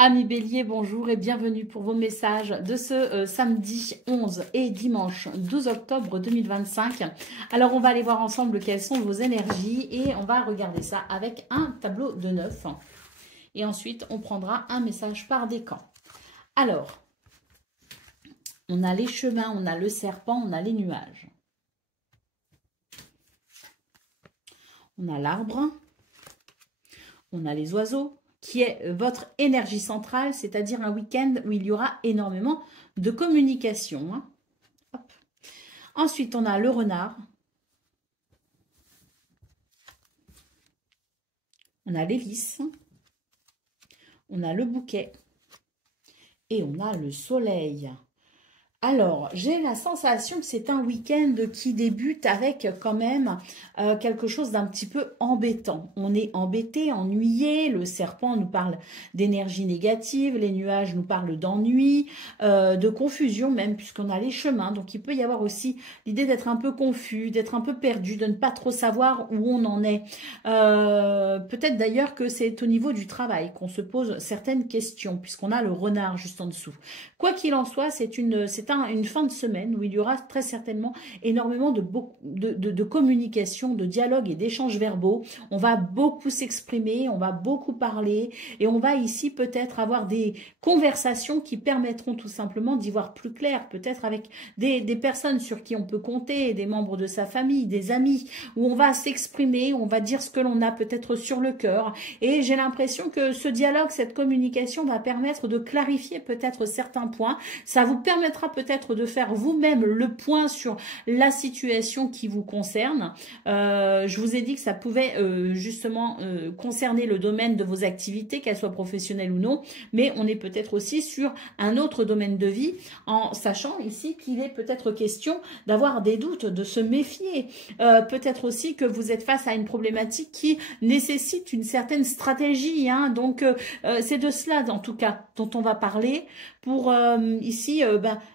Amis Bélier, bonjour et bienvenue pour vos messages de ce samedi 11 et dimanche 12 octobre 2025. Alors, on va aller voir ensemble quelles sont vos énergies et on va regarder ça avec un tableau de 9. Et ensuite, on prendra un message par décan. Alors, on a les chemins, on a le serpent, on a les nuages. On a l'arbre, on a les oiseaux, qui est votre énergie centrale, c'est-à-dire un week-end où il y aura énormément de communication. Hop. Ensuite, on a le renard. On a l'hélice. On a le bouquet. Et on a le soleil. Alors, j'ai la sensation que c'est un week-end qui débute avec quand même quelque chose d'un petit peu embêtant. On est embêté, ennuyé, le serpent nous parle d'énergie négative, les nuages nous parlent d'ennui, de confusion même, puisqu'on a les chemins. Donc, il peut y avoir aussi l'idée d'être un peu confus, d'être un peu perdu, de ne pas trop savoir où on en est. Peut-être d'ailleurs que c'est au niveau du travail qu'on se pose certaines questions, puisqu'on a le renard juste en dessous. Quoi qu'il en soit, c'est une fin de semaine où il y aura très certainement énormément de communication, de dialogue et d'échanges verbaux. On va beaucoup s'exprimer, on va beaucoup parler et on va ici peut-être avoir des conversations qui permettront tout simplement d'y voir plus clair, peut-être avec des personnes sur qui on peut compter, des membres de sa famille, des amis, où on va s'exprimer, on va dire ce que l'on a peut-être sur le cœur. Et j'ai l'impression que ce dialogue, cette communication va permettre de clarifier peut-être certains points. Ça vous permettra peut-être de faire vous-même le point sur la situation qui vous concerne. Je vous ai dit que ça pouvait justement concerner le domaine de vos activités, qu'elles soient professionnelles ou non, mais on est peut-être aussi sur un autre domaine de vie, en sachant ici qu'il est peut-être question d'avoir des doutes, de se méfier. Peut-être aussi que vous êtes face à une problématique qui nécessite une certaine stratégie. Donc, c'est de cela, en tout cas, dont on va parler pour ici,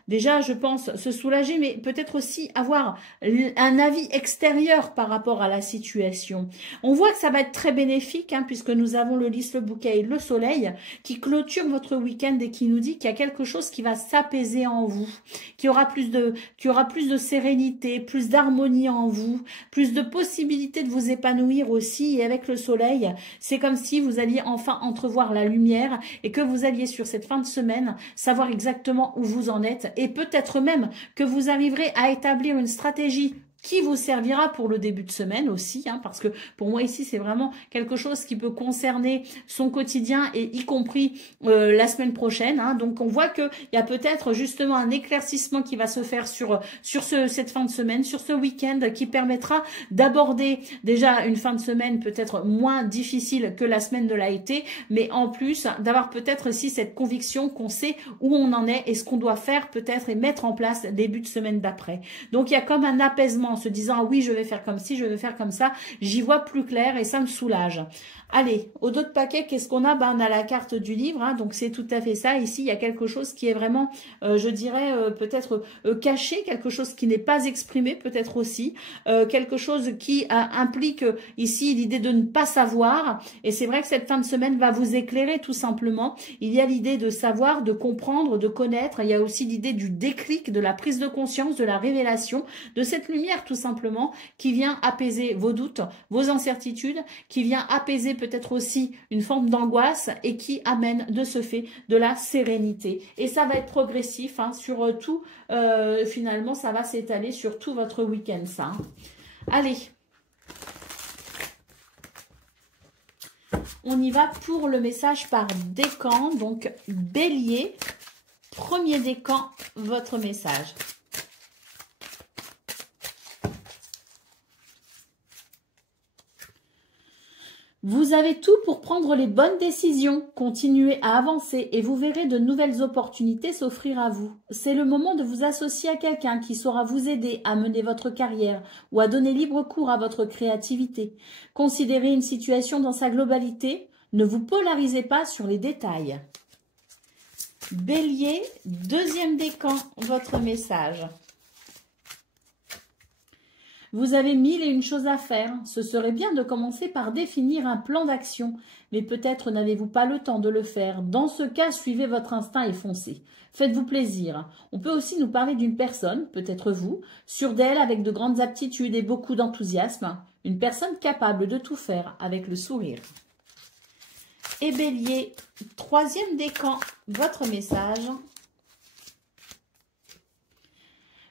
déjà, je pense, se soulager, mais peut-être aussi avoir un avis extérieur par rapport à la situation. On voit que ça va être très bénéfique, puisque nous avons le lys, le bouquet et le soleil qui clôture votre week-end et qui nous dit qu'il y a quelque chose qui va s'apaiser en vous, qu'il y aura plus de sérénité, plus d'harmonie en vous, plus de possibilités de vous épanouir aussi. Et avec le soleil, c'est comme si vous alliez enfin entrevoir la lumière et que vous alliez sur cette fin de semaine savoir exactement où vous en êtes et peut-être même que vous arriverez à établir une stratégie qui vous servira pour le début de semaine aussi, parce que pour moi ici c'est vraiment quelque chose qui peut concerner son quotidien et y compris la semaine prochaine. Donc on voit qu'il y a peut-être justement un éclaircissement qui va se faire sur cette fin de semaine, sur ce week-end, qui permettra d'aborder déjà une fin de semaine peut-être moins difficile que la semaine de l'a été, mais en plus d'avoir peut-être aussi cette conviction qu'on sait où on en est et ce qu'on doit faire peut-être et mettre en place début de semaine d'après. Donc il y a comme un apaisement en se disant ah oui, je vais faire comme ci, je vais faire comme ça, j'y vois plus clair et ça me soulage. Allez, au dos de paquet, qu'est-ce qu'on a? On a la carte du livre, donc c'est tout à fait ça. Ici, il y a quelque chose qui est vraiment, je dirais, peut-être caché, quelque chose qui n'est pas exprimé, peut-être aussi, quelque chose qui implique ici l'idée de ne pas savoir. Et c'est vrai que cette fin de semaine va vous éclairer tout simplement. Il y a l'idée de savoir, de comprendre, de connaître. Il y a aussi l'idée du déclic, de la prise de conscience, de la révélation, de cette lumière tout simplement qui vient apaiser vos doutes, vos incertitudes, qui vient apaiser peut-être aussi une forme d'angoisse et qui amène de ce fait de la sérénité. Et ça va être progressif sur tout, finalement ça va s'étaler sur tout votre week-end ça. Allez, on y va pour le message par décan, donc Bélier, premier décan, votre message. Vous avez tout pour prendre les bonnes décisions, continuez à avancer et vous verrez de nouvelles opportunités s'offrir à vous. C'est le moment de vous associer à quelqu'un qui saura vous aider à mener votre carrière ou à donner libre cours à votre créativité. Considérez une situation dans sa globalité, ne vous polarisez pas sur les détails. Bélier, deuxième décan, votre message. Vous avez mille et une choses à faire. Ce serait bien de commencer par définir un plan d'action. Mais peut-être n'avez-vous pas le temps de le faire. Dans ce cas, suivez votre instinct et foncez. Faites-vous plaisir. On peut aussi nous parler d'une personne, peut-être vous, sûre d'elle avec de grandes aptitudes et beaucoup d'enthousiasme. Une personne capable de tout faire avec le sourire. Et Bélier, troisième décan, votre message.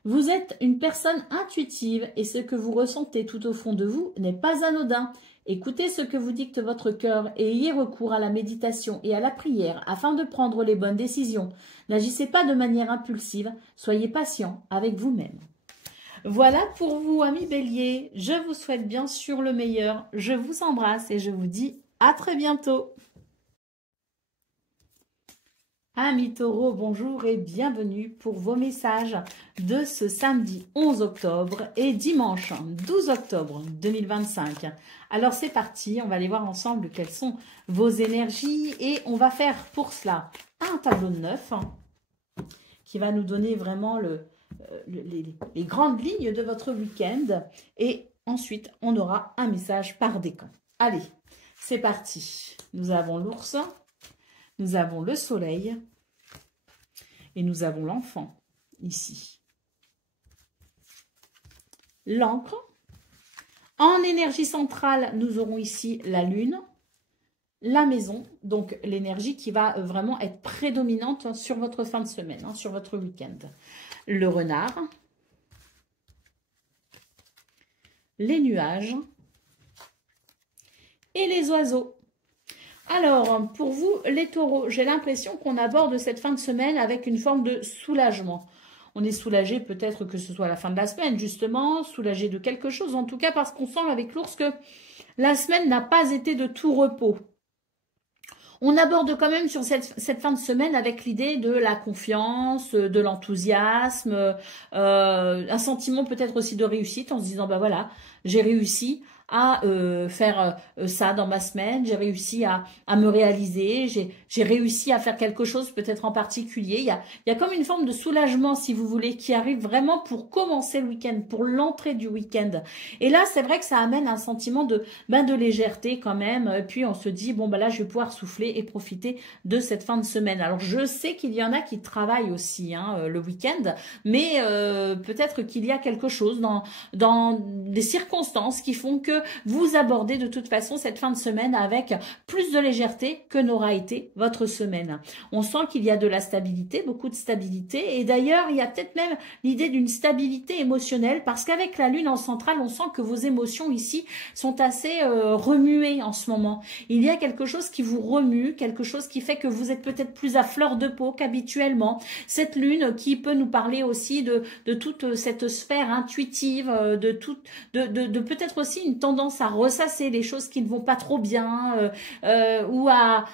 Vous êtes une personne intuitive et ce que vous ressentez tout au fond de vous n'est pas anodin. Écoutez ce que vous dicte votre cœur et ayez recours à la méditation et à la prière afin de prendre les bonnes décisions. N'agissez pas de manière impulsive, soyez patient avec vous-même. Voilà pour vous, amis Bélier. Je vous souhaite bien sûr le meilleur. Je vous embrasse et je vous dis à très bientôt. Amis Taureaux, bonjour et bienvenue pour vos messages de ce samedi 11 octobre et dimanche 12 octobre 2025. Alors c'est parti, on va aller voir ensemble quelles sont vos énergies et on va faire pour cela un tableau de 9 qui va nous donner vraiment les grandes lignes de votre week-end et ensuite on aura un message par décan. Allez, c'est parti. Nous avons l'ours. Nous avons le soleil et nous avons l'enfant ici. L'encre. En énergie centrale, nous aurons ici la lune, la maison, donc l'énergie qui va vraiment être prédominante sur votre fin de semaine, sur votre week-end. Le renard, les nuages et les oiseaux. Alors, pour vous, les taureaux, j'ai l'impression qu'on aborde cette fin de semaine avec une forme de soulagement. On est soulagé peut-être que ce soit la fin de la semaine, justement, soulagé de quelque chose. En tout cas, parce qu'on sent avec l'ours que la semaine n'a pas été de tout repos. On aborde quand même sur cette fin de semaine avec l'idée de la confiance, de l'enthousiasme, un sentiment peut-être aussi de réussite en se disant, bah voilà, j'ai réussi à faire ça dans ma semaine, j'ai réussi à me réaliser, j'ai réussi à faire quelque chose peut-être en particulier. Il y a comme une forme de soulagement, si vous voulez, qui arrive vraiment pour commencer le week-end, pour l'entrée du week-end. Et là, c'est vrai que ça amène un sentiment de légèreté quand même. Et puis on se dit, bon, bah là, je vais pouvoir souffler et profiter de cette fin de semaine. Alors, je sais qu'il y en a qui travaillent aussi le week-end, mais peut-être qu'il y a quelque chose dans des circonstances qui font que vous abordez de toute façon cette fin de semaine avec plus de légèreté que n'aura été votre semaine. On sent qu'il y a de la stabilité, beaucoup de stabilité, et d'ailleurs il y a peut-être même l'idée d'une stabilité émotionnelle parce qu'avec la lune en centrale, on sent que vos émotions ici sont assez remuées en ce moment. Il y a quelque chose qui vous remue, quelque chose qui fait que vous êtes peut-être plus à fleur de peau qu'habituellement. Cette lune qui peut nous parler aussi de toute cette sphère intuitive, de peut-être aussi une tendance à ressasser les choses qui ne vont pas trop bien ou à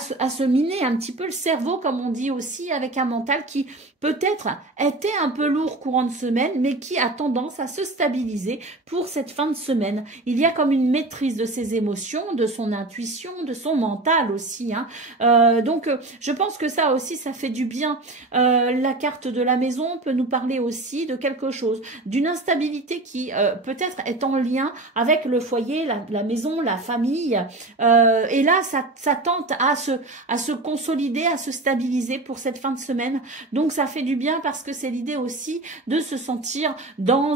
se miner un petit peu le cerveau, comme on dit aussi, avec un mental qui peut-être était un peu lourd courant de semaine, mais qui a tendance à se stabiliser pour cette fin de semaine. Il y a comme une maîtrise de ses émotions, de son intuition, de son mental aussi. Donc, je pense que ça aussi, ça fait du bien. La carte de la maison peut nous parler aussi de quelque chose, d'une instabilité qui peut-être est en lien avec le foyer, la maison, la famille. Et là, ça tente à se consolider, à se stabiliser pour cette fin de semaine. Donc, ça fait du bien parce que c'est l'idée aussi de se sentir dans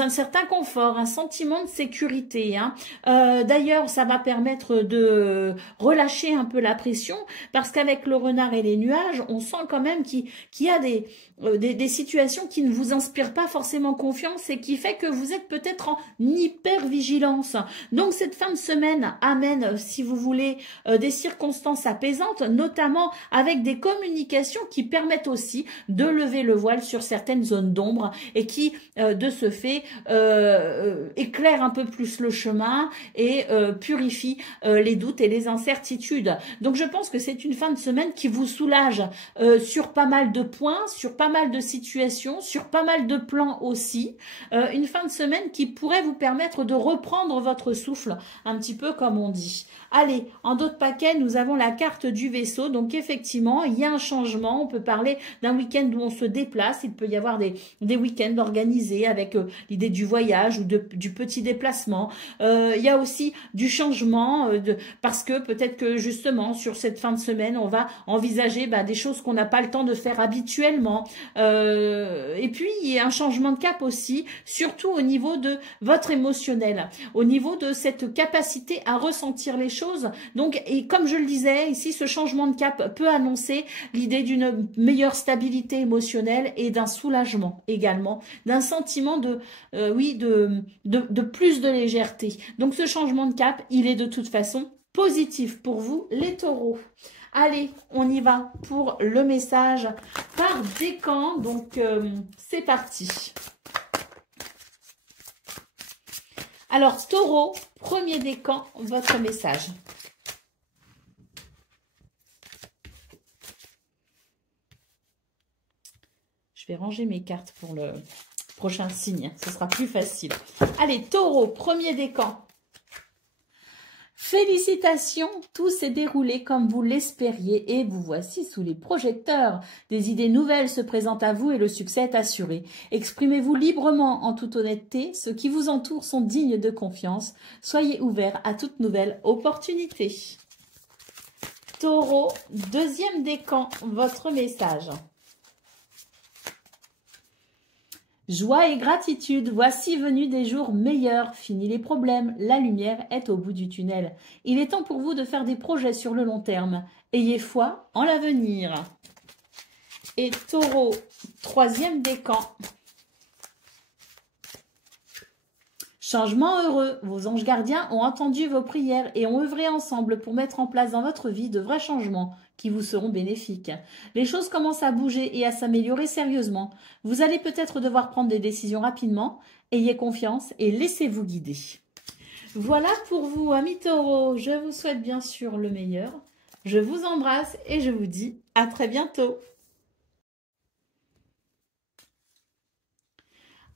un certain confort, un sentiment de sécurité. D'ailleurs, ça va permettre de relâcher un peu la pression parce qu'avec le renard et les nuages, on sent quand même qu'il y a des situations qui ne vous inspirent pas forcément confiance et qui fait que vous êtes peut-être en hyper-vigilance. Donc, cette fin de semaine amène, si vous voulez, des circonstances apaisantes, notamment avec des communications qui permettent aussi de lever le voile sur certaines zones d'ombre et qui, de ce fait, éclairent un peu plus le chemin et purifient les doutes et les incertitudes. Donc, je pense que c'est une fin de semaine qui vous soulage sur pas mal de points, sur pas mal de situations, sur pas mal de plans aussi. Une fin de semaine qui pourrait vous permettre permettre de reprendre votre souffle, un petit peu comme on dit. Allez, en d'autres paquets, nous avons la carte du vaisseau. Donc effectivement, il y a un changement. On peut parler d'un week-end où on se déplace. Il peut y avoir des week-ends organisés avec l'idée du voyage ou du petit déplacement. Il y a aussi du changement parce que peut-être que justement sur cette fin de semaine, on va envisager des choses qu'on n'a pas le temps de faire habituellement. Et puis, il y a un changement de cap aussi, surtout au niveau de votre émotionnel, au niveau de cette capacité à ressentir les choses. Donc, et comme je le disais, ici, ce changement de cap peut annoncer l'idée d'une meilleure stabilité émotionnelle et d'un soulagement également, d'un sentiment de plus de légèreté. Donc, ce changement de cap, il est de toute façon positif pour vous, les taureaux. Allez, on y va pour le message par décan. Donc, c'est parti. Alors, taureau, premier décan, votre message. Je vais ranger mes cartes pour le prochain signe. Ce sera plus facile. Allez, taureau, premier décan. Félicitations, tout s'est déroulé comme vous l'espériez et vous voici sous les projecteurs. Des idées nouvelles se présentent à vous et le succès est assuré. Exprimez-vous librement en toute honnêteté, ceux qui vous entourent sont dignes de confiance. Soyez ouverts à toute nouvelle opportunité. Taureau, deuxième décan, votre message. Joie et gratitude, voici venus des jours meilleurs, fini les problèmes, la lumière est au bout du tunnel. Il est temps pour vous de faire des projets sur le long terme. Ayez foi en l'avenir. Et taureau, troisième décan. Changement heureux, vos anges gardiens ont entendu vos prières et ont œuvré ensemble pour mettre en place dans votre vie de vrais changements qui vous seront bénéfiques. Les choses commencent à bouger et à s'améliorer sérieusement. Vous allez peut-être devoir prendre des décisions rapidement. Ayez confiance et laissez-vous guider. Voilà pour vous, amis taureaux. Je vous souhaite bien sûr le meilleur. Je vous embrasse et je vous dis à très bientôt.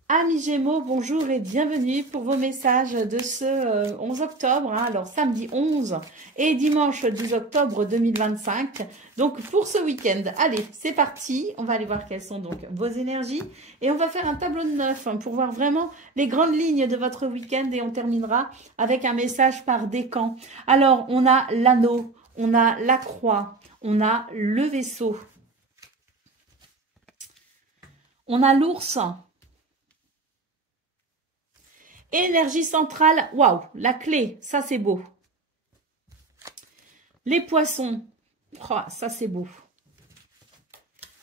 Amis Gémeaux, bonjour et bienvenue pour vos messages de ce 11 octobre, alors samedi 11 et dimanche 12 octobre 2025. Donc pour ce week-end, allez, c'est parti. On va aller voir quelles sont donc vos énergies et on va faire un tableau de 9 pour voir vraiment les grandes lignes de votre week-end et on terminera avec un message par décan. Alors, on a l'anneau, on a la croix, on a le vaisseau, on a l'ours. Énergie centrale, waouh, la clé, ça c'est beau. Les poissons, oh, ça c'est beau.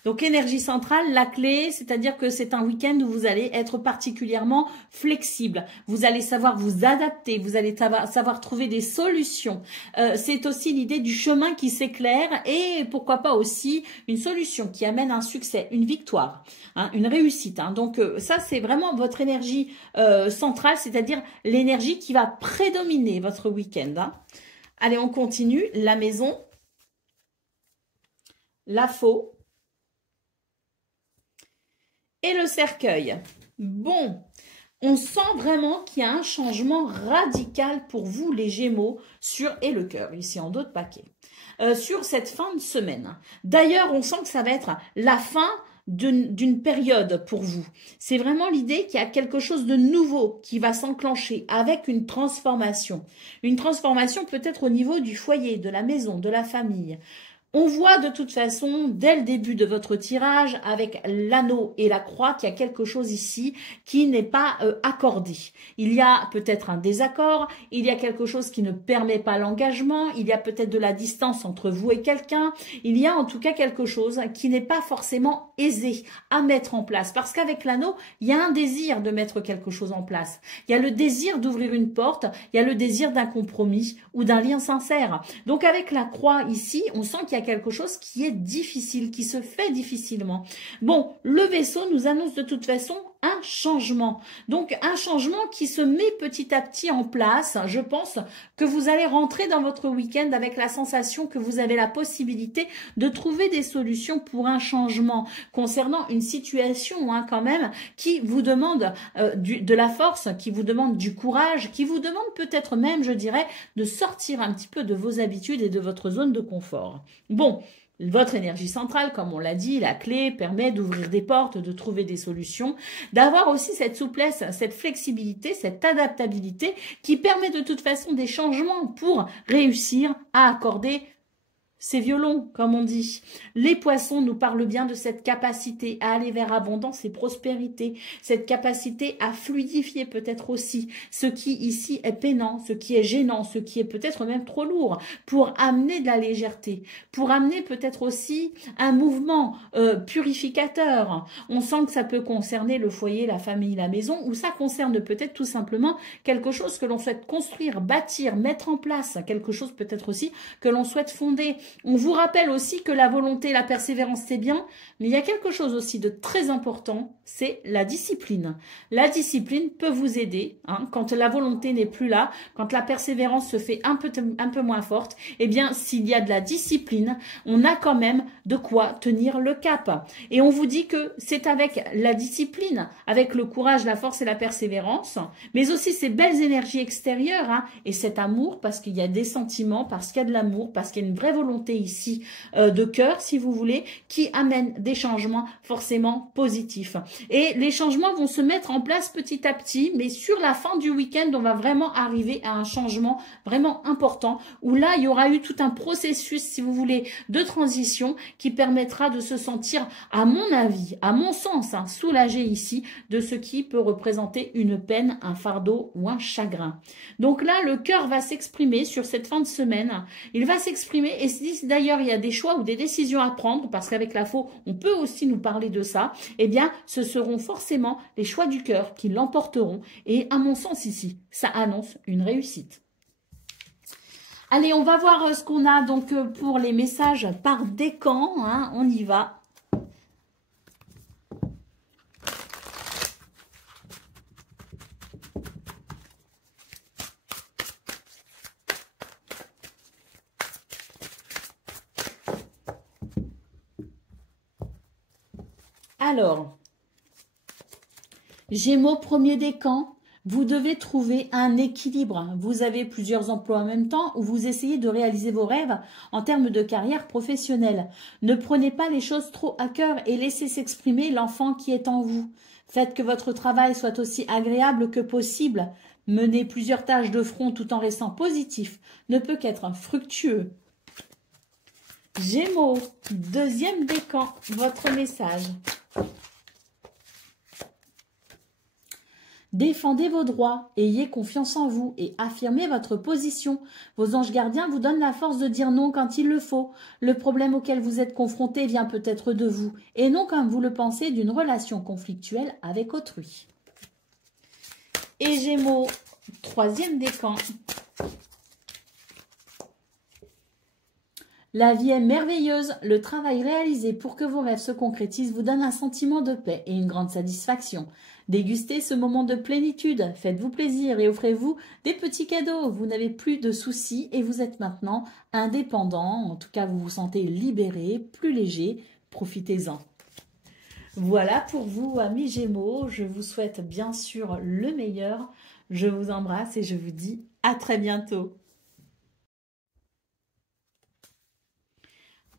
Donc, énergie centrale, la clé, c'est-à-dire que c'est un week-end où vous allez être particulièrement flexible. Vous allez savoir vous adapter, vous allez savoir trouver des solutions. C'est aussi l'idée du chemin qui s'éclaire et pourquoi pas aussi une solution qui amène un succès, une victoire, hein, une réussite. Hein. Donc, ça, c'est vraiment votre énergie centrale, c'est-à-dire l'énergie qui va prédominer votre week-end. Hein. Allez, on continue. La maison, la faux. Et le cercueil. Bon, on sent vraiment qu'il y a un changement radical pour vous, les Gémeaux, et le cœur, ici en d'autres paquets, sur cette fin de semaine. D'ailleurs, on sent que ça va être la fin d'une période pour vous. C'est vraiment l'idée qu'il y a quelque chose de nouveau qui va s'enclencher avec une transformation. Une transformation peut-être au niveau du foyer, de la maison, de la famille. On voit de toute façon, dès le début de votre tirage, avec l'anneau et la croix, qu'il y a quelque chose ici qui n'est pas accordé. Il y a peut-être un désaccord, il y a quelque chose qui ne permet pas l'engagement, il y a peut-être de la distance entre vous et quelqu'un, il y a en tout cas quelque chose qui n'est pas forcément aisé à mettre en place. Parce qu'avec l'anneau, il y a un désir de mettre quelque chose en place. Il y a le désir d'ouvrir une porte, il y a le désir d'un compromis ou d'un lien sincère. Donc avec la croix ici, on sent qu'il y a quelque chose qui est difficile, qui se fait difficilement. Bon, le vaisseau nous annonce de toute façon un changement. Donc, un changement qui se met petit à petit en place. Je pense que vous allez rentrer dans votre week-end avec la sensation que vous avez la possibilité de trouver des solutions pour un changement concernant une situation quand même qui vous demande de la force, qui vous demande du courage, qui vous demande peut-être même, je dirais, de sortir un petit peu de vos habitudes et de votre zone de confort. Bon. Votre énergie centrale, comme on l'a dit, la clé permet d'ouvrir des portes, de trouver des solutions, d'avoir aussi cette souplesse, cette flexibilité, cette adaptabilité qui permet de toute façon des changements pour réussir à accorder ces violons, comme on dit. Les poissons nous parlent bien de cette capacité à aller vers abondance et prospérité, cette capacité à fluidifier peut-être aussi ce qui ici est peinant, ce qui est gênant, ce qui est peut-être même trop lourd, pour amener de la légèreté, pour amener peut-être aussi un mouvement purificateur. On sent que ça peut concerner le foyer, la famille, la maison, ou ça concerne peut-être tout simplement quelque chose que l'on souhaite construire, bâtir, mettre en place, quelque chose peut-être aussi que l'on souhaite fonder. On vous rappelle aussi que la volonté, la persévérance, c'est bien, mais il y a quelque chose aussi de très important, c'est la discipline. La discipline peut vous aider, quand la volonté n'est plus là, quand la persévérance se fait un peu moins forte, eh bien, s'il y a de la discipline, on a quand même de quoi tenir le cap. Et on vous dit que c'est avec la discipline, avec le courage, la force et la persévérance, mais aussi ces belles énergies extérieures, et cet amour, parce qu'il y a des sentiments, parce qu'il y a de l'amour, parce qu'il y a une vraie volonté ici de cœur, si vous voulez, qui amène des changements forcément positifs. Et les changements vont se mettre en place petit à petit, mais sur la fin du week-end, on va vraiment arriver à un changement vraiment important, où là, il y aura eu tout un processus, si vous voulez, de transition qui permettra de se sentir, à mon avis, à mon sens, soulagé ici de ce qui peut représenter une peine, un fardeau ou un chagrin. Donc là, le cœur va s'exprimer sur cette fin de semaine. Il va s'exprimer et si d'ailleurs il y a des choix ou des décisions à prendre, parce qu'avec la faux, on peut aussi nous parler de ça, eh bien, ce seront forcément les choix du cœur qui l'emporteront. Et à mon sens ici, ça annonce une réussite. Allez, on va voir ce qu'on a donc pour les messages par décan. On y va. Alors, Gémeaux, premier décan, vous devez trouver un équilibre. Vous avez plusieurs emplois en même temps où vous essayez de réaliser vos rêves en termes de carrière professionnelle. Ne prenez pas les choses trop à cœur et laissez s'exprimer l'enfant qui est en vous. Faites que votre travail soit aussi agréable que possible. Mener plusieurs tâches de front tout en restant positif ne peut qu'être fructueux. Gémeaux, deuxième décan, votre message. Défendez vos droits, ayez confiance en vous et affirmez votre position. Vos anges gardiens vous donnent la force de dire non quand il le faut. Le problème auquel vous êtes confronté vient peut-être de vous et non comme vous le pensez d'une relation conflictuelle avec autrui. Et Gémeaux, troisième décan. La vie est merveilleuse, le travail réalisé pour que vos rêves se concrétisent vous donne un sentiment de paix et une grande satisfaction. Dégustez ce moment de plénitude, faites-vous plaisir et offrez-vous des petits cadeaux. Vous n'avez plus de soucis et vous êtes maintenant indépendant. En tout cas, vous vous sentez libéré, plus léger. Profitez-en. Voilà pour vous, amis Gémeaux. Je vous souhaite bien sûr le meilleur. Je vous embrasse et je vous dis à très bientôt.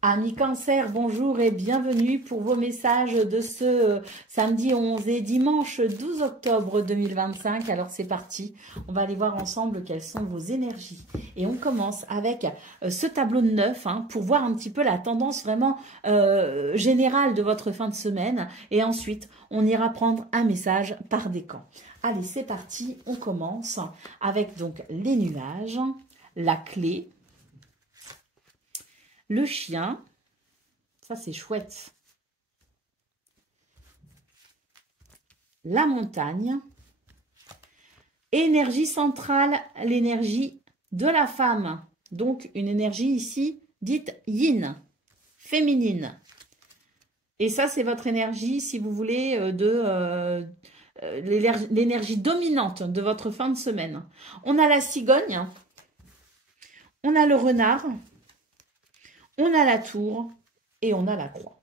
Amis Cancer, bonjour et bienvenue pour vos messages de ce samedi 11 et dimanche 12 octobre 2025. Alors c'est parti, on va aller voir ensemble quelles sont vos énergies. Et on commence avec ce tableau de 9 pour voir un petit peu la tendance vraiment générale de votre fin de semaine. Et ensuite, on ira prendre un message par décan. Allez, c'est parti, on commence avec donc les nuages, la clé, le chien, ça c'est chouette. La montagne. Énergie centrale, l'énergie de la femme. Donc une énergie ici dite yin, féminine. Et ça c'est votre énergie si vous voulez l'énergie dominante de votre fin de semaine. On a la cigogne, on a le renard, on a la tour et on a la croix.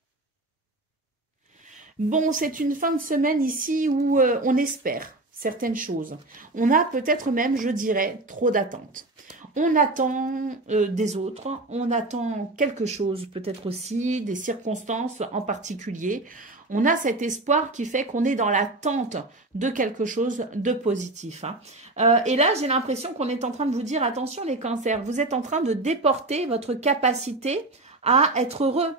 Bon, c'est une fin de semaine ici où on espère certaines choses. On a peut-être même, je dirais, trop d'attentes. On attend des autres, on attend quelque chose, peut-être aussi des circonstances en particulier. On a cet espoir qui fait qu'on est dans l'attente de quelque chose de positif. Et là, j'ai l'impression qu'on est en train de vous dire, attention les cancers, vous êtes en train de déporter votre capacité à être heureux.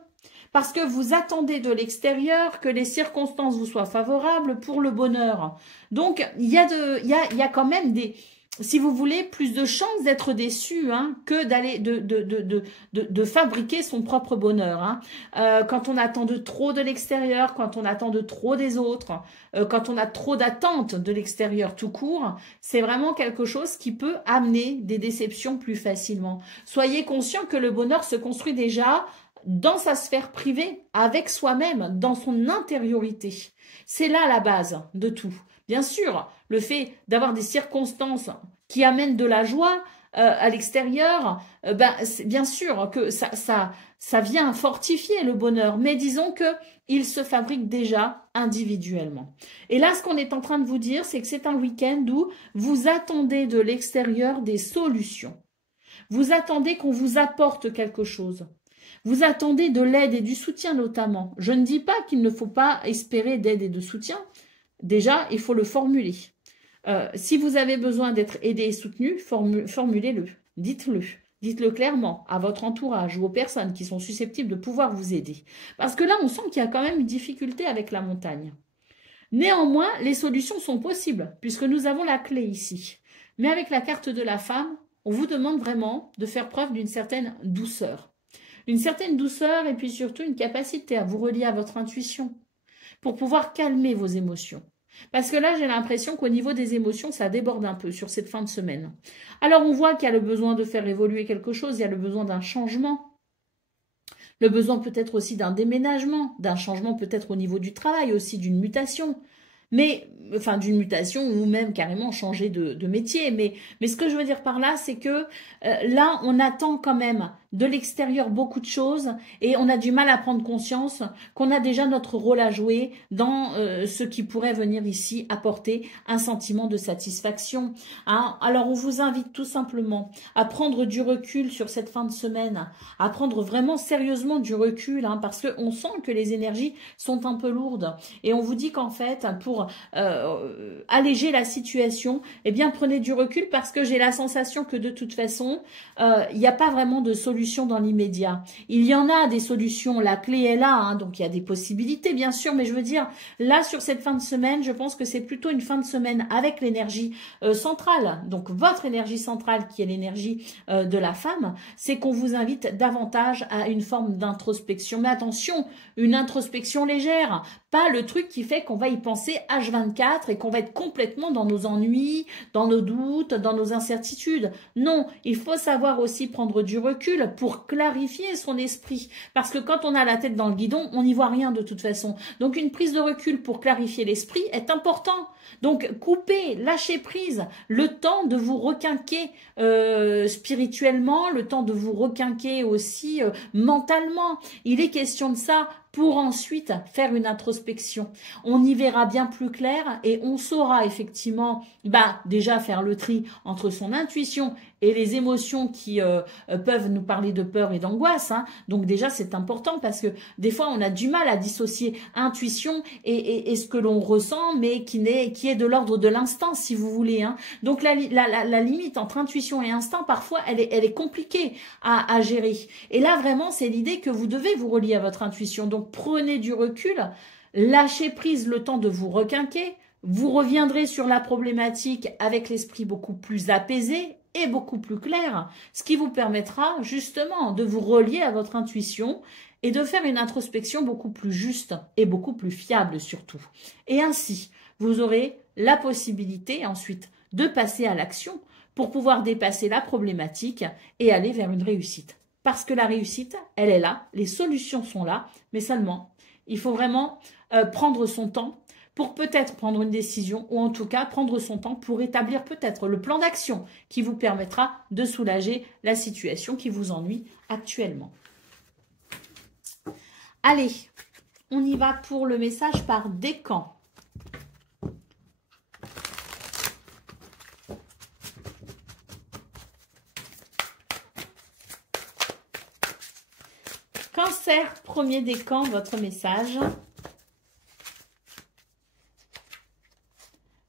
Parce que vous attendez de l'extérieur que les circonstances vous soient favorables pour le bonheur. Donc, il y a quand même des, si vous voulez, plus de chances d'être déçu que d'aller de fabriquer son propre bonheur. Quand on attend de trop de l'extérieur, quand on attend de trop des autres, quand on a trop d'attentes de l'extérieur tout court, c'est vraiment quelque chose qui peut amener des déceptions plus facilement. Soyez conscient que le bonheur se construit déjà dans sa sphère privée, avec soi-même, dans son intériorité. C'est là la base de tout. Bien sûr, le fait d'avoir des circonstances qui amènent de la joie à l'extérieur, bien sûr que ça vient fortifier le bonheur, mais disons que il se fabrique déjà individuellement. Et là, ce qu'on est en train de vous dire, c'est que c'est un week-end où vous attendez de l'extérieur des solutions. Vous attendez qu'on vous apporte quelque chose. Vous attendez de l'aide et du soutien notamment. Je ne dis pas qu'il ne faut pas espérer d'aide et de soutien. Déjà, il faut le formuler. Si vous avez besoin d'être aidé et soutenu, formulez-le. Dites-le. Dites-le clairement à votre entourage ou aux personnes qui sont susceptibles de pouvoir vous aider. Parce que là, on sent qu'il y a quand même une difficulté avec la montagne. Néanmoins, les solutions sont possibles puisque nous avons la clé ici. Mais avec la carte de la femme, on vous demande vraiment de faire preuve d'une certaine douceur. Une certaine douceur et puis surtout une capacité à vous relier à votre intuition pour pouvoir calmer vos émotions. Parce que là, j'ai l'impression qu'au niveau des émotions, ça déborde un peu sur cette fin de semaine. Alors, on voit qu'il y a le besoin de faire évoluer quelque chose, il y a le besoin d'un changement. Le besoin peut-être aussi d'un déménagement, d'un changement peut-être au niveau du travail aussi, d'une mutation. Mais, enfin, d'une mutation ou même carrément changer de métier. Mais ce que je veux dire par là, c'est que là, on attend quand même de l'extérieur beaucoup de choses et on a du mal à prendre conscience qu'on a déjà notre rôle à jouer dans ce qui pourrait venir ici apporter un sentiment de satisfaction. Alors, on vous invite tout simplement à prendre du recul sur cette fin de semaine, à prendre vraiment sérieusement du recul parce qu'on sent que les énergies sont un peu lourdes et on vous dit qu'en fait, pour alléger la situation, eh bien, prenez du recul parce que j'ai la sensation que de toute façon, il n'y a pas vraiment de solution dans l'immédiat. Il y en a des solutions, la clé est là, donc il y a des possibilités bien sûr, mais je veux dire, là sur cette fin de semaine, je pense que c'est plutôt une fin de semaine avec l'énergie centrale, donc votre énergie centrale qui est l'énergie de la femme, c'est qu'on vous invite davantage à une forme d'introspection. Mais attention, une introspection légère, pas le truc qui fait qu'on va y penser H24 et qu'on va être complètement dans nos ennuis, dans nos doutes, dans nos incertitudes. Non, il faut savoir aussi prendre du recul pour clarifier son esprit. Parce que quand on a la tête dans le guidon, on n'y voit rien de toute façon. Donc une prise de recul pour clarifier l'esprit est important. Donc coupez, lâchez prise, le temps de vous requinquer spirituellement, le temps de vous requinquer aussi mentalement. Il est question de ça pour ensuite faire une introspection. On y verra bien plus clair et on saura effectivement déjà faire le tri entre son intuition et les émotions qui peuvent nous parler de peur et d'angoisse. Donc déjà, c'est important parce que des fois, on a du mal à dissocier intuition et ce que l'on ressent, mais qui est de l'ordre de l'instinct, si vous voulez. Donc la limite entre intuition et instinct, parfois, elle est compliquée à gérer. Et là, vraiment, c'est l'idée que vous devez vous relier à votre intuition. Donc prenez du recul, lâchez prise le temps de vous requinquer. Vous reviendrez sur la problématique avec l'esprit beaucoup plus apaisé et beaucoup plus clair, ce qui vous permettra justement de vous relier à votre intuition et de faire une introspection beaucoup plus juste et beaucoup plus fiable surtout. Et ainsi, vous aurez la possibilité ensuite de passer à l'action pour pouvoir dépasser la problématique et aller vers une réussite. Parce que la réussite, elle est là, les solutions sont là, mais seulement, il faut vraiment prendre son temps pour peut-être prendre une décision ou en tout cas prendre son temps pour établir peut-être le plan d'action qui vous permettra de soulager la situation qui vous ennuie actuellement. Allez, on y va pour le message par décan. Cancer, premier décan, votre message.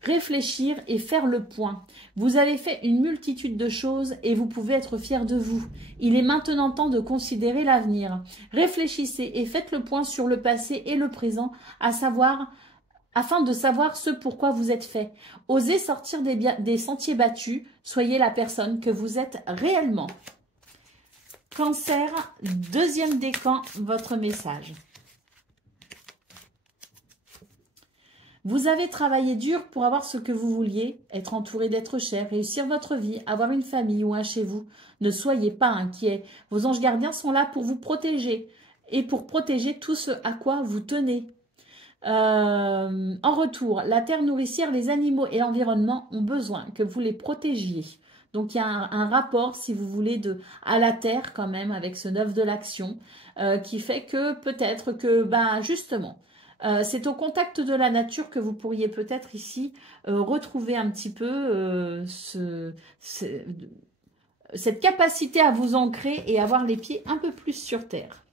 Réfléchir et faire le point. Vous avez fait une multitude de choses et vous pouvez être fier de vous. Il est maintenant temps de considérer l'avenir. Réfléchissez et faites le point sur le passé et le présent, afin de savoir ce pourquoi vous êtes fait. Osez sortir des sentiers battus. Soyez la personne que vous êtes réellement. Cancer, deuxième décan, votre message. Vous avez travaillé dur pour avoir ce que vous vouliez, être entouré d'êtres chers, réussir votre vie, avoir une famille ou un chez vous. Ne soyez pas inquiets. Vos anges gardiens sont là pour vous protéger et pour protéger tout ce à quoi vous tenez. En retour, la terre nourricière, les animaux et l'environnement ont besoin que vous les protégiez. Donc, il y a un rapport, si vous voulez, à la terre quand même avec ce 9 de l'action qui fait que peut-être que, justement, c'est au contact de la nature que vous pourriez peut-être ici retrouver un petit peu cette capacité à vous ancrer et avoir les pieds un peu plus sur terre.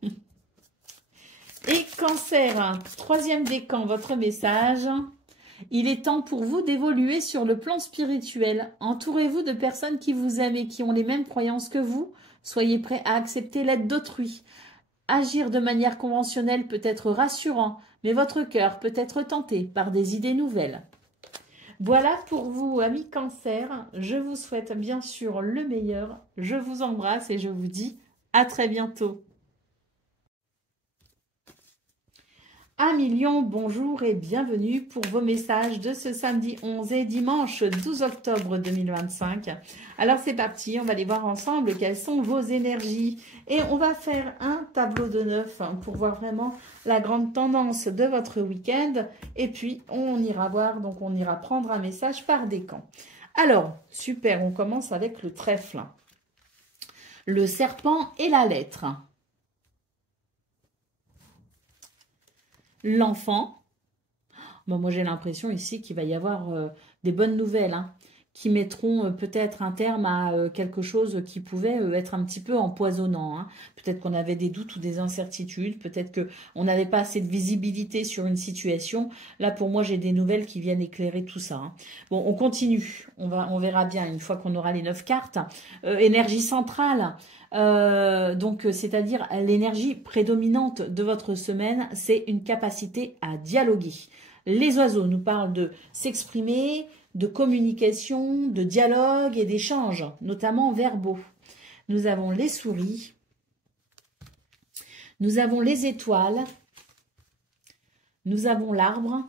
Et Cancer, troisième décan, votre message. Il est temps pour vous d'évoluer sur le plan spirituel. Entourez-vous de personnes qui vous aiment et qui ont les mêmes croyances que vous. Soyez prêts à accepter l'aide d'autrui. Agir de manière conventionnelle peut être rassurant, mais votre cœur peut être tenté par des idées nouvelles. Voilà pour vous, amis Cancer. Je vous souhaite bien sûr le meilleur. Je vous embrasse et je vous dis à très bientôt. Amis Lion, bonjour et bienvenue pour vos messages de ce samedi 11 et dimanche 12 octobre 2025. Alors c'est parti, on va aller voir ensemble quelles sont vos énergies. Et on va faire un tableau de 9 pour voir vraiment la grande tendance de votre week-end. Et puis on ira voir, donc on ira prendre un message par décan. Alors, super, on commence avec le trèfle. Le serpent et la lettre. L'enfant, moi j'ai l'impression ici qu'il va y avoir des bonnes nouvelles qui mettront peut-être un terme à quelque chose qui pouvait être un petit peu empoisonnant. Peut-être qu'on avait des doutes ou des incertitudes, peut-être qu'on n'avait pas assez de visibilité sur une situation. Là pour moi j'ai des nouvelles qui viennent éclairer tout ça. Bon, on continue, on verra bien une fois qu'on aura les 9 cartes. Énergie centrale. Donc, c'est-à-dire l'énergie prédominante de votre semaine, c'est une capacité à dialoguer. Les oiseaux nous parlent de s'exprimer, de communication, de dialogue et d'échange, notamment verbaux. Nous avons les souris, nous avons les étoiles, nous avons l'arbre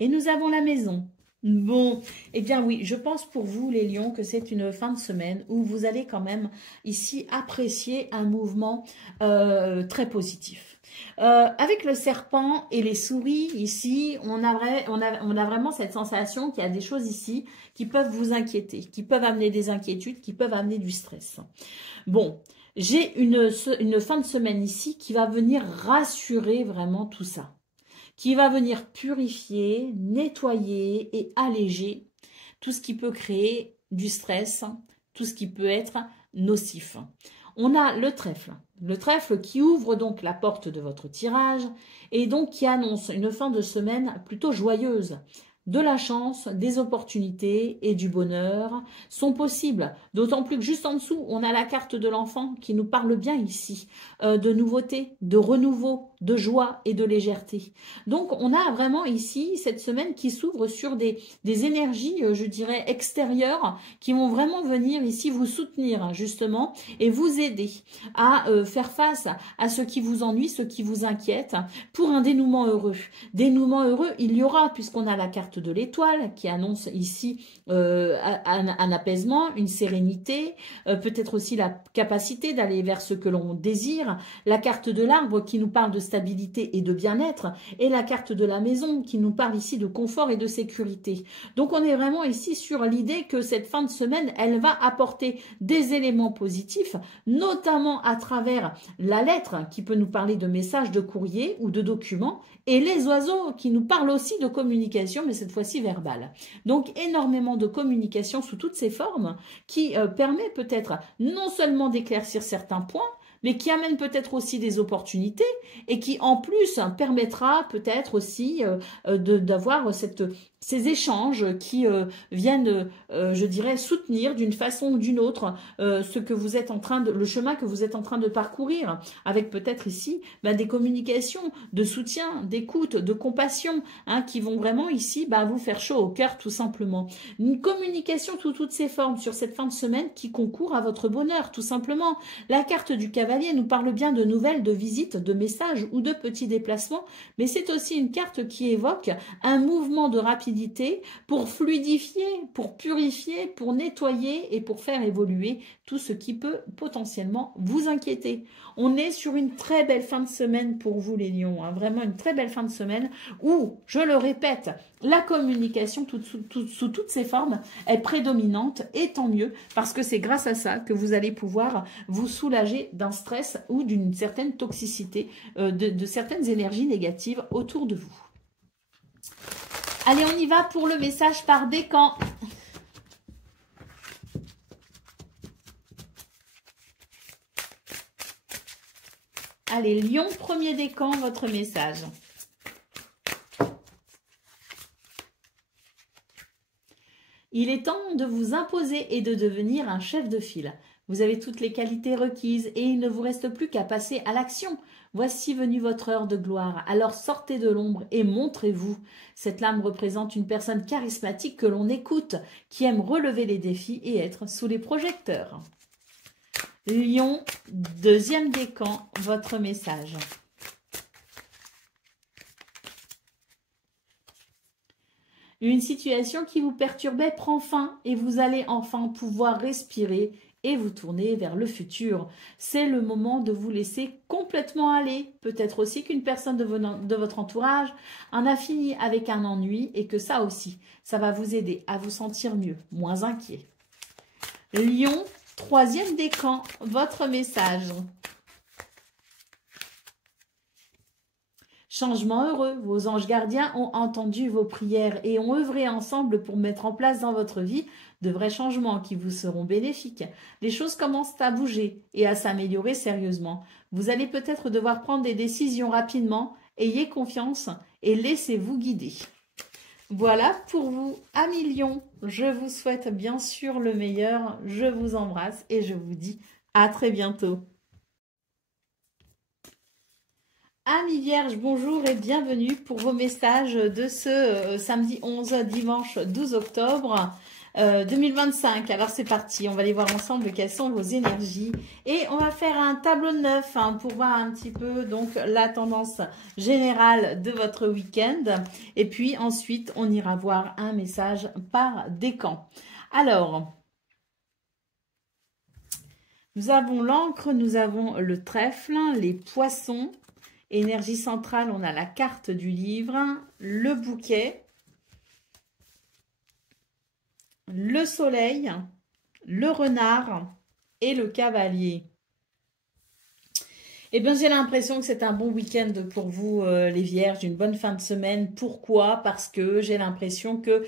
et nous avons la maison. Bon, eh bien oui, je pense pour vous les lions que c'est une fin de semaine où vous allez quand même ici apprécier un mouvement très positif. Avec le serpent et les souris ici, on a vraiment cette sensation qu'il y a des choses ici qui peuvent vous inquiéter, qui peuvent amener des inquiétudes, qui peuvent amener du stress. Bon, j'ai une fin de semaine ici qui va venir rassurer vraiment tout ça, qui va venir purifier, nettoyer et alléger tout ce qui peut créer du stress, tout ce qui peut être nocif. On a le trèfle qui ouvre donc la porte de votre tirage et donc qui annonce une fin de semaine plutôt joyeuse. De la chance, des opportunités et du bonheur sont possibles. D'autant plus que juste en dessous, on a la carte de l'enfant qui nous parle bien ici de nouveauté, de renouveau, de joie et de légèreté. Donc, on a vraiment ici cette semaine qui s'ouvre sur des énergies, je dirais, extérieures qui vont vraiment venir ici vous soutenir justement et vous aider à faire face à ce qui vous ennuie, ce qui vous inquiète pour un dénouement heureux. Dénouement heureux, il y aura puisqu'on a la carte carte de l'étoile qui annonce ici un apaisement, une sérénité, peut-être aussi la capacité d'aller vers ce que l'on désire, la carte de l'arbre qui nous parle de stabilité et de bien-être, et la carte de la maison qui nous parle ici de confort et de sécurité. Donc on est vraiment ici sur l'idée que cette fin de semaine, elle va apporter des éléments positifs, notamment à travers la lettre qui peut nous parler de messages de courrier ou de documents, et les oiseaux qui nous parlent aussi de communication, mais cette fois-ci verbale. Donc énormément de communication sous toutes ses formes qui permet peut-être non seulement d'éclaircir certains points, mais qui amène peut-être aussi des opportunités et qui en plus permettra peut-être aussi d'avoir ces échanges qui viennent, je dirais, soutenir d'une façon ou d'une autre ce que vous êtes en train de, le chemin que vous êtes en train de parcourir, avec peut-être ici des communications de soutien, d'écoute, de compassion, hein, qui vont vraiment ici vous faire chaud au cœur tout simplement. Une communication sous toutes ses formes sur cette fin de semaine qui concourt à votre bonheur tout simplement. La carte du cavalier nous parle bien de nouvelles, de visites, de messages ou de petits déplacements, mais c'est aussi une carte qui évoque un mouvement de rapidité pour fluidifier, pour purifier, pour nettoyer et pour faire évoluer tout ce qui peut potentiellement vous inquiéter. On est sur une très belle fin de semaine pour vous les lions, hein, vraiment une très belle fin de semaine où, je le répète, la communication sous toutes ses formes est prédominante et tant mieux parce que c'est grâce à ça que vous allez pouvoir vous soulager d'un stress ou d'une certaine toxicité, de certaines énergies négatives autour de vous. Allez, on y va pour le message par décan. Allez, Lion, premier décan, votre message. Il est temps de vous imposer et de devenir un chef de file. Vous avez toutes les qualités requises et il ne vous reste plus qu'à passer à l'action. Voici venue votre heure de gloire. Alors sortez de l'ombre et montrez-vous. Cette lame représente une personne charismatique que l'on écoute, qui aime relever les défis et être sous les projecteurs. Lion, deuxième décan, votre message. Une situation qui vous perturbait prend fin et vous allez enfin pouvoir respirer et vous tourner vers le futur. C'est le moment de vous laisser complètement aller. Peut-être aussi qu'une personne de votre entourage en a fini avec un ennui et que ça aussi, ça va vous aider à vous sentir mieux, moins inquiet. Lion, troisième décan, votre message. Changement heureux, vos anges gardiens ont entendu vos prières et ont œuvré ensemble pour mettre en place dans votre vie de vrais changements qui vous seront bénéfiques. Les choses commencent à bouger et à s'améliorer sérieusement. Vous allez peut-être devoir prendre des décisions rapidement. Ayez confiance et laissez-vous guider. Voilà pour vous, amis Lions. Je vous souhaite bien sûr le meilleur. Je vous embrasse et je vous dis à très bientôt. Amis Vierges, bonjour et bienvenue pour vos messages de ce samedi 11, dimanche 12 octobre 2025. Alors c'est parti, on va aller voir ensemble quelles sont vos énergies et on va faire un tableau de neuf pour voir un petit peu donc la tendance générale de votre week-end et puis ensuite on ira voir un message par décan. Alors, nous avons l'encre, nous avons le trèfle, les poissons. Énergie centrale, on a la carte du livre, le bouquet, le soleil, le renard et le cavalier. Eh bien, j'ai l'impression que c'est un bon week-end pour vous, les Vierges, une bonne fin de semaine. Pourquoi? Parce que j'ai l'impression que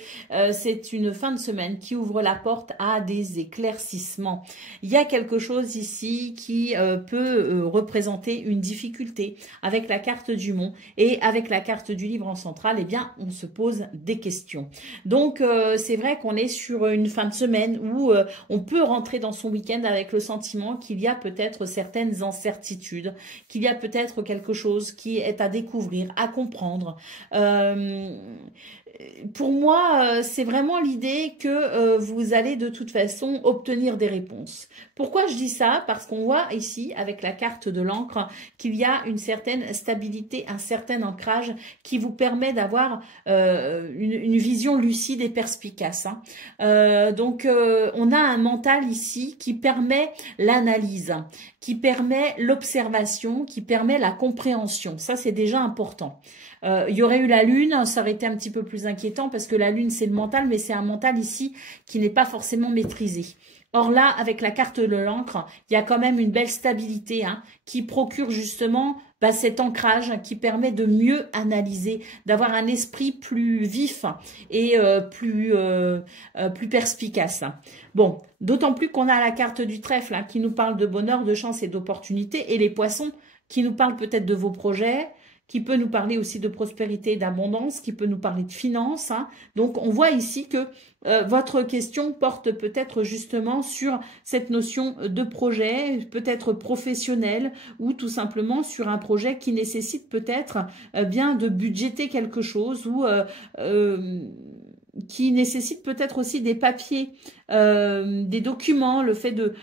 c'est une fin de semaine qui ouvre la porte à des éclaircissements. Il y a quelque chose ici qui peut représenter une difficulté avec la carte du mont et avec la carte du livre en centrale. Eh bien, on se pose des questions. Donc, c'est vrai qu'on est sur une fin de semaine où on peut rentrer dans son week-end avec le sentiment qu'il y a peut-être certaines incertitudes, qu'il y a peut-être quelque chose qui est à découvrir, à comprendre. pour moi, c'est vraiment l'idée que vous allez de toute façon obtenir des réponses. Pourquoi je dis ça? Parce qu'on voit ici, avec la carte de l'encre, qu'il y a une certaine stabilité, un certain ancrage qui vous permet d'avoir une vision lucide et perspicace. Hein. Donc, on a un mental ici qui permet l'analyse, qui permet l'observation, qui permet la compréhension. Ça, c'est déjà important. Il y aurait eu la lune, ça aurait été un petit peu plus inquiétant parce que la lune, c'est le mental, mais c'est un mental ici qui n'est pas forcément maîtrisé. Or là, avec la carte de l'encre, il y a quand même une belle stabilité hein, qui procure justement cet ancrage qui permet de mieux analyser, d'avoir un esprit plus vif et plus perspicace. Bon, d'autant plus qu'on a la carte du trèfle hein, qui nous parle de bonheur, de chance et d'opportunité, et les poissons qui nous parlent peut-être de vos projets, qui peut nous parler aussi de prospérité et d'abondance, qui peut nous parler de finances. Hein. Donc, on voit ici que votre question porte peut-être justement sur cette notion de projet, peut-être professionnel, ou tout simplement sur un projet qui nécessite peut-être bien de budgéter quelque chose, ou qui nécessite peut-être aussi des papiers, des documents, le fait de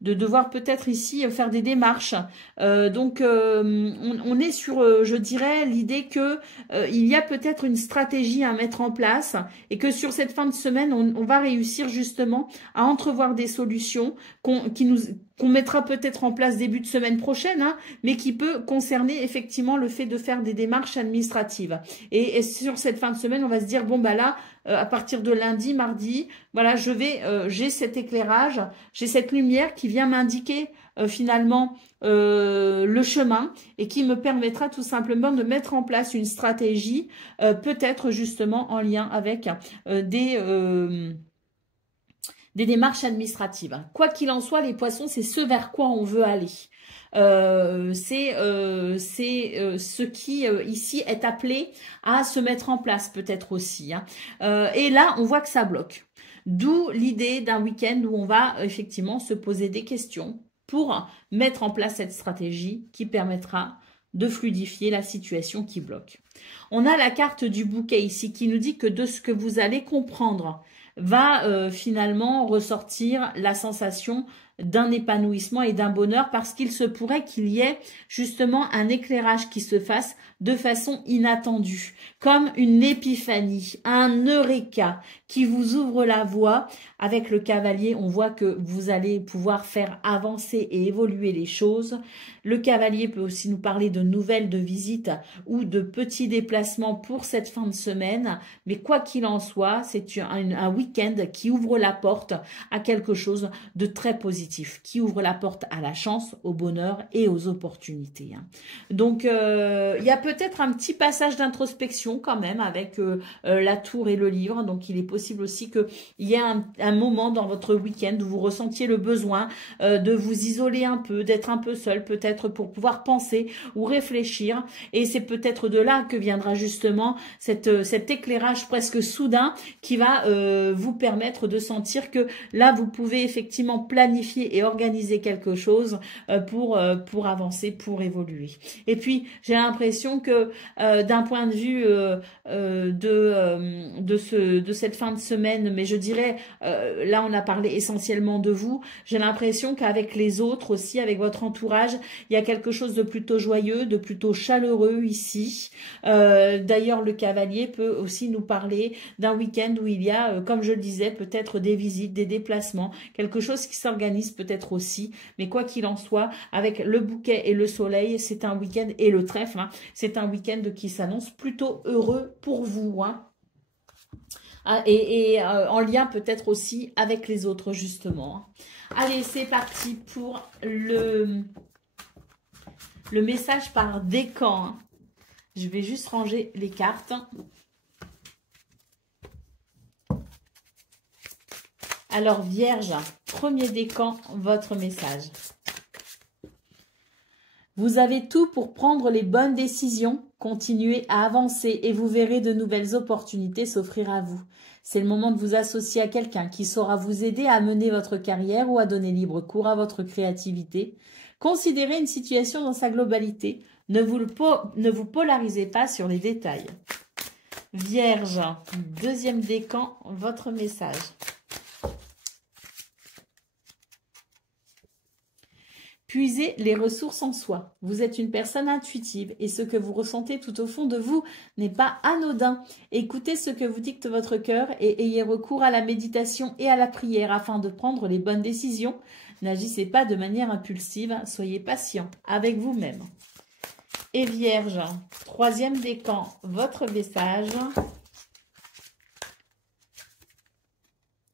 devoir peut-être ici faire des démarches. Donc, on est sur, je dirais, l'idée que il y a peut-être une stratégie à mettre en place et que sur cette fin de semaine, on va réussir justement à entrevoir des solutions qu'on mettra peut-être en place début de semaine prochaine, hein, mais qui peut concerner effectivement le fait de faire des démarches administratives. Et sur cette fin de semaine, on va se dire, bon, bah là, à partir de lundi, mardi, voilà, j'ai cet éclairage, j'ai cette lumière qui vient m'indiquer finalement le chemin et qui me permettra tout simplement de mettre en place une stratégie, peut-être justement en lien avec des démarches administratives. Quoi qu'il en soit, les poissons, c'est ce vers quoi on veut aller. C'est ce qui ici est appelé à se mettre en place peut-être aussi. Hein. Et là, on voit que ça bloque. D'où l'idée d'un week-end où on va effectivement se poser des questions pour mettre en place cette stratégie qui permettra de fluidifier la situation qui bloque. On a la carte du bouquet ici qui nous dit que de ce que vous allez comprendre va finalement ressortir la sensation d'un épanouissement et d'un bonheur parce qu'il se pourrait qu'il y ait justement un éclairage qui se fasse de façon inattendue, comme une épiphanie, un eureka qui vous ouvre la voie. Avec le cavalier, on voit que vous allez pouvoir faire avancer et évoluer les choses. Le cavalier peut aussi nous parler de nouvelles, de visites ou de petits déplacements pour cette fin de semaine. Mais quoi qu'il en soit, c'est un week-end qui ouvre la porte à quelque chose de très positif, qui ouvre la porte à la chance, au bonheur et aux opportunités. Donc, il y a peut-être un petit passage d'introspection quand même avec la tour et le livre. Donc, il est possible aussi qu'il y ait un moment dans votre week-end où vous ressentiez le besoin de vous isoler un peu, d'être un peu seul peut-être pour pouvoir penser ou réfléchir. Et c'est peut-être de là que viendra justement cet éclairage presque soudain qui va vous permettre de sentir que là, vous pouvez effectivement planifier et organiser quelque chose pour avancer, pour évoluer. Et puis, j'ai l'impression que d'un point de vue de cette fin de semaine, mais je dirais, là on a parlé essentiellement de vous, j'ai l'impression qu'avec les autres aussi, avec votre entourage, il y a quelque chose de plutôt joyeux, de plutôt chaleureux ici. D'ailleurs, le cavalier peut aussi nous parler d'un week-end où il y a, comme je le disais, peut-être des visites, des déplacements, quelque chose qui s'organise peut-être aussi. Mais quoi qu'il en soit, avec le bouquet et le soleil, c'est un week-end, et le trèfle, hein, c'est un week-end qui s'annonce plutôt heureux pour vous. Hein. Et en lien peut-être aussi avec les autres, justement. Allez, c'est parti pour le message par décan. Je vais juste ranger les cartes. Alors, Vierge, premier décan, votre message. Vous avez tout pour prendre les bonnes décisions, continuez à avancer et vous verrez de nouvelles opportunités s'offrir à vous. C'est le moment de vous associer à quelqu'un qui saura vous aider à mener votre carrière ou à donner libre cours à votre créativité. Considérez une situation dans sa globalité. Ne vous polarisez pas sur les détails. Vierge, deuxième décan, votre message. Puisez les ressources en soi. Vous êtes une personne intuitive et ce que vous ressentez tout au fond de vous n'est pas anodin. Écoutez ce que vous dicte votre cœur et ayez recours à la méditation et à la prière afin de prendre les bonnes décisions. N'agissez pas de manière impulsive, soyez patient avec vous-même. Et Vierge, troisième décan, votre message.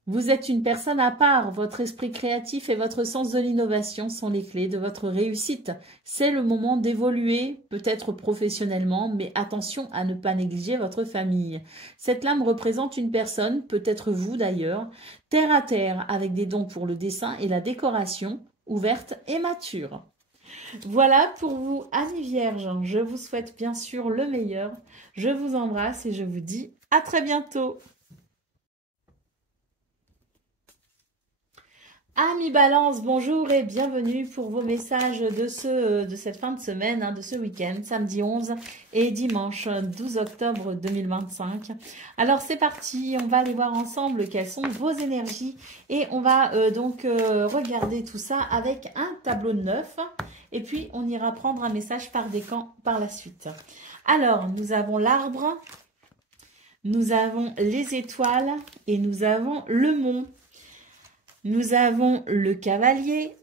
Vous êtes une personne à part, votre esprit créatif et votre sens de l'innovation sont les clés de votre réussite. C'est le moment d'évoluer, peut-être professionnellement, mais attention à ne pas négliger votre famille. Cette lame représente une personne, peut-être vous d'ailleurs, terre à terre, avec des dons pour le dessin et la décoration, ouverte et mature. Voilà pour vous, amis vierges. Je vous souhaite bien sûr le meilleur. Je vous embrasse et je vous dis à très bientôt. Amis Balance, bonjour et bienvenue pour vos messages de cette fin de semaine, de ce week-end, samedi 11 et dimanche 12 octobre 2025. Alors c'est parti, on va aller voir ensemble quelles sont vos énergies et on va donc regarder tout ça avec un tableau neuf et puis on ira prendre un message par décan par la suite. Alors nous avons l'arbre, nous avons les étoiles et nous avons le mont. Nous avons le cavalier,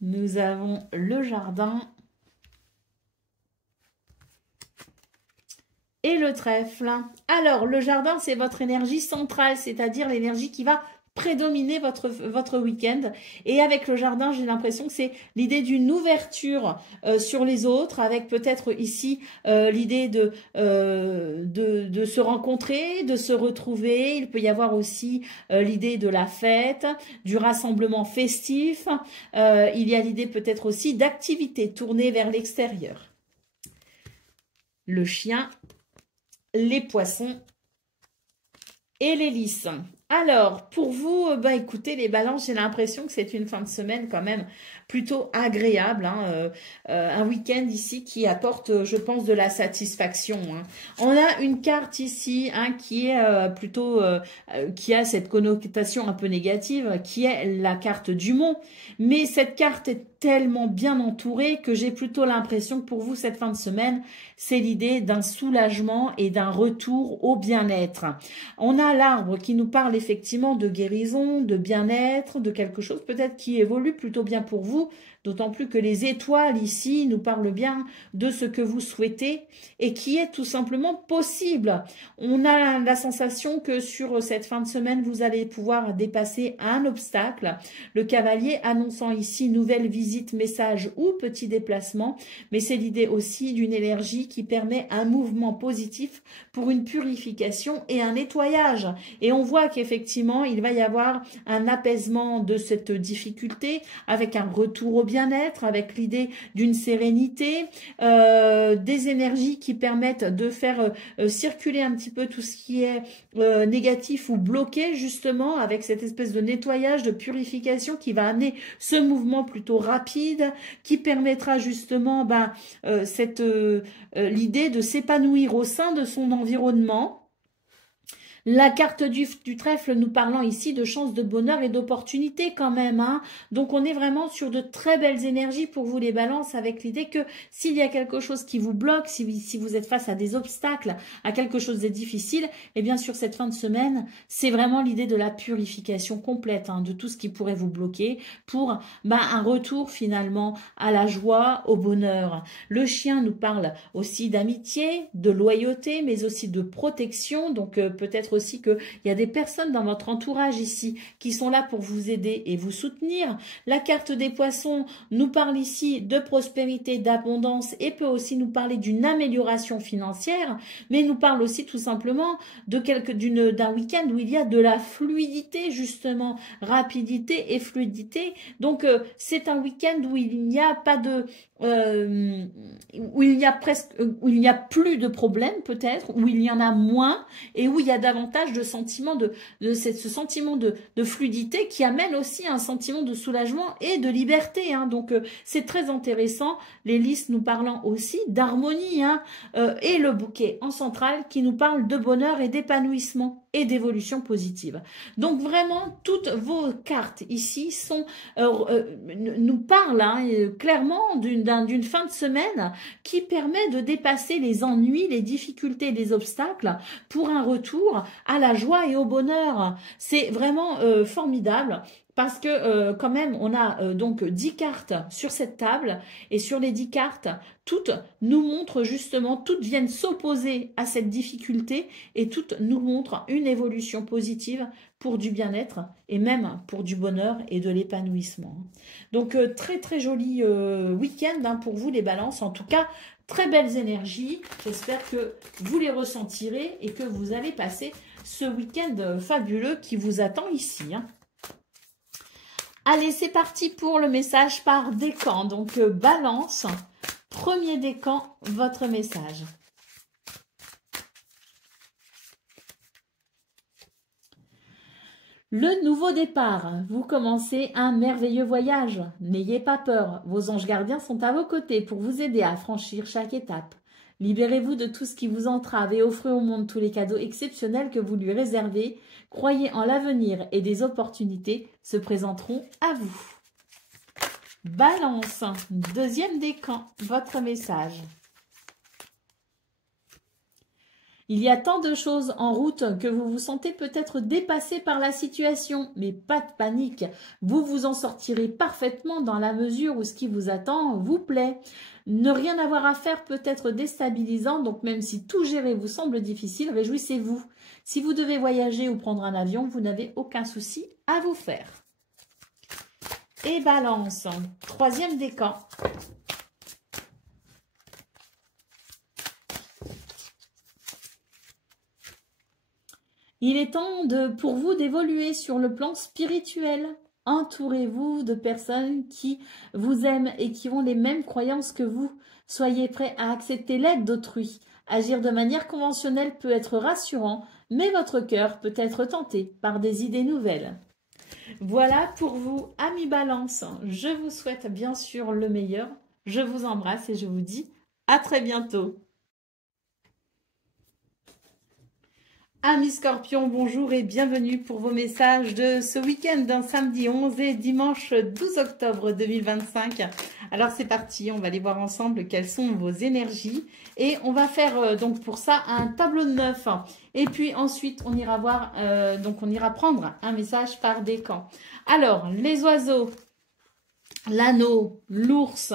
nous avons le jardin et le trèfle. Alors, le jardin, c'est votre énergie centrale, c'est-à-dire l'énergie qui va prédominer votre week-end. Et avec le jardin, j'ai l'impression que c'est l'idée d'une ouverture sur les autres, avec peut-être ici l'idée de se rencontrer, de se retrouver. Il peut y avoir aussi l'idée de la fête, du rassemblement festif. Il y a l'idée peut-être aussi d'activités tournées vers l'extérieur. Le chien, les poissons et les lys. Alors, pour vous, écoutez, les balances, j'ai l'impression que c'est une fin de semaine quand même plutôt agréable. Un week-end ici qui apporte, je pense, de la satisfaction. On a une carte ici qui est plutôt, qui a cette connotation un peu négative, qui est la carte du mont. Mais cette carte est tellement bien entourée que j'ai plutôt l'impression que pour vous, cette fin de semaine, c'est l'idée d'un soulagement et d'un retour au bien-être. On a l'arbre qui nous parle effectivement de guérison, de bien-être, de quelque chose peut-être qui évolue plutôt bien pour vous, d'autant plus que les étoiles ici nous parlent bien de ce que vous souhaitez et qui est tout simplement possible. On a la sensation que sur cette fin de semaine, vous allez pouvoir dépasser un obstacle. Le cavalier annonçant ici nouvelle visite, message ou petit déplacement, mais c'est l'idée aussi d'une énergie qui permet un mouvement positif pour une purification et un nettoyage. Et on voit qu'effectivement, il va y avoir un apaisement de cette difficulté avec un retour au bien-être, avec l'idée d'une sérénité, des énergies qui permettent de faire circuler un petit peu tout ce qui est négatif ou bloqué, justement, avec cette espèce de nettoyage, de purification qui va amener ce mouvement plutôt rapide, qui permettra justement l'idée de s'épanouir au sein de son environnement. La carte du trèfle nous parlant ici de chance, de bonheur et d'opportunité quand même. Donc on est vraiment sur de très belles énergies pour vous les balances, avec l'idée que s'il y a quelque chose qui vous bloque, si vous êtes face à des obstacles, à quelque chose de difficile, et bien sur cette fin de semaine, c'est vraiment l'idée de la purification complète de tout ce qui pourrait vous bloquer pour un retour finalement à la joie, au bonheur. Le chien nous parle aussi d'amitié, de loyauté, mais aussi de protection, donc peut-être aussi qu'il y a des personnes dans votre entourage ici qui sont là pour vous aider et vous soutenir. La carte des poissons nous parle ici de prospérité, d'abondance et peut aussi nous parler d'une amélioration financière, mais nous parle aussi tout simplement d'un week-end où il y a de la fluidité, justement, rapidité et fluidité. Donc c'est un week-end où il n'y a pas de euh, où il y a presque, où il n'y a plus de problèmes peut-être, où il y en a moins et où il y a davantage de sentiments ce sentiment de fluidité qui amène aussi un sentiment de soulagement et de liberté. Hein. Donc c'est très intéressant. Les listes nous parlant aussi d'harmonie, hein, et le bouquet en centrale qui nous parle de bonheur et d'épanouissement et d'évolution positive. Donc vraiment toutes vos cartes ici sont nous parlent, hein, clairement d'une fin de semaine qui permet de dépasser les ennuis, les difficultés, les obstacles pour un retour à la joie et au bonheur. C'est vraiment formidable. Parce que quand même, on a donc 10 cartes sur cette table et sur les 10 cartes, toutes nous montrent justement, toutes viennent s'opposer à cette difficulté et toutes nous montrent une évolution positive pour du bien-être et même pour du bonheur et de l'épanouissement. Donc très très joli week-end, hein, pour vous les balances. En tout cas, très belles énergies. J'espère que vous les ressentirez et que vous allez passer ce week-end fabuleux qui vous attend ici, hein. Allez, c'est parti pour le message par décan. Donc, balance, premier décan, votre message. Le nouveau départ. Vous commencez un merveilleux voyage. N'ayez pas peur. Vos anges gardiens sont à vos côtés pour vous aider à franchir chaque étape. Libérez-vous de tout ce qui vous entrave et offrez au monde tous les cadeaux exceptionnels que vous lui réservez. Croyez en l'avenir et des opportunités se présenteront à vous. Balance, deuxième décan, votre message. Il y a tant de choses en route que vous vous sentez peut-être dépassé par la situation, mais pas de panique. Vous vous en sortirez parfaitement dans la mesure où ce qui vous attend vous plaît. Ne rien avoir à faire peut être déstabilisant, donc même si tout gérer vous semble difficile, réjouissez-vous. Si vous devez voyager ou prendre un avion, vous n'avez aucun souci à vous faire. Et balance, troisième décan. Il est temps pour vous d'évoluer sur le plan spirituel. Entourez-vous de personnes qui vous aiment et qui ont les mêmes croyances que vous. Soyez prêts à accepter l'aide d'autrui. Agir de manière conventionnelle peut être rassurant, mais votre cœur peut être tenté par des idées nouvelles. Voilà pour vous, amis Balance. Je vous souhaite bien sûr le meilleur. Je vous embrasse et je vous dis à très bientôt. Amis Scorpions, bonjour et bienvenue pour vos messages de ce week-end d'un samedi 11 et dimanche 12 octobre 2025. Alors c'est parti, on va aller voir ensemble quelles sont vos énergies et on va faire donc pour ça un tableau de 9. Et puis ensuite on ira voir, donc on ira prendre un message par décan. Alors les oiseaux, l'anneau, l'ours,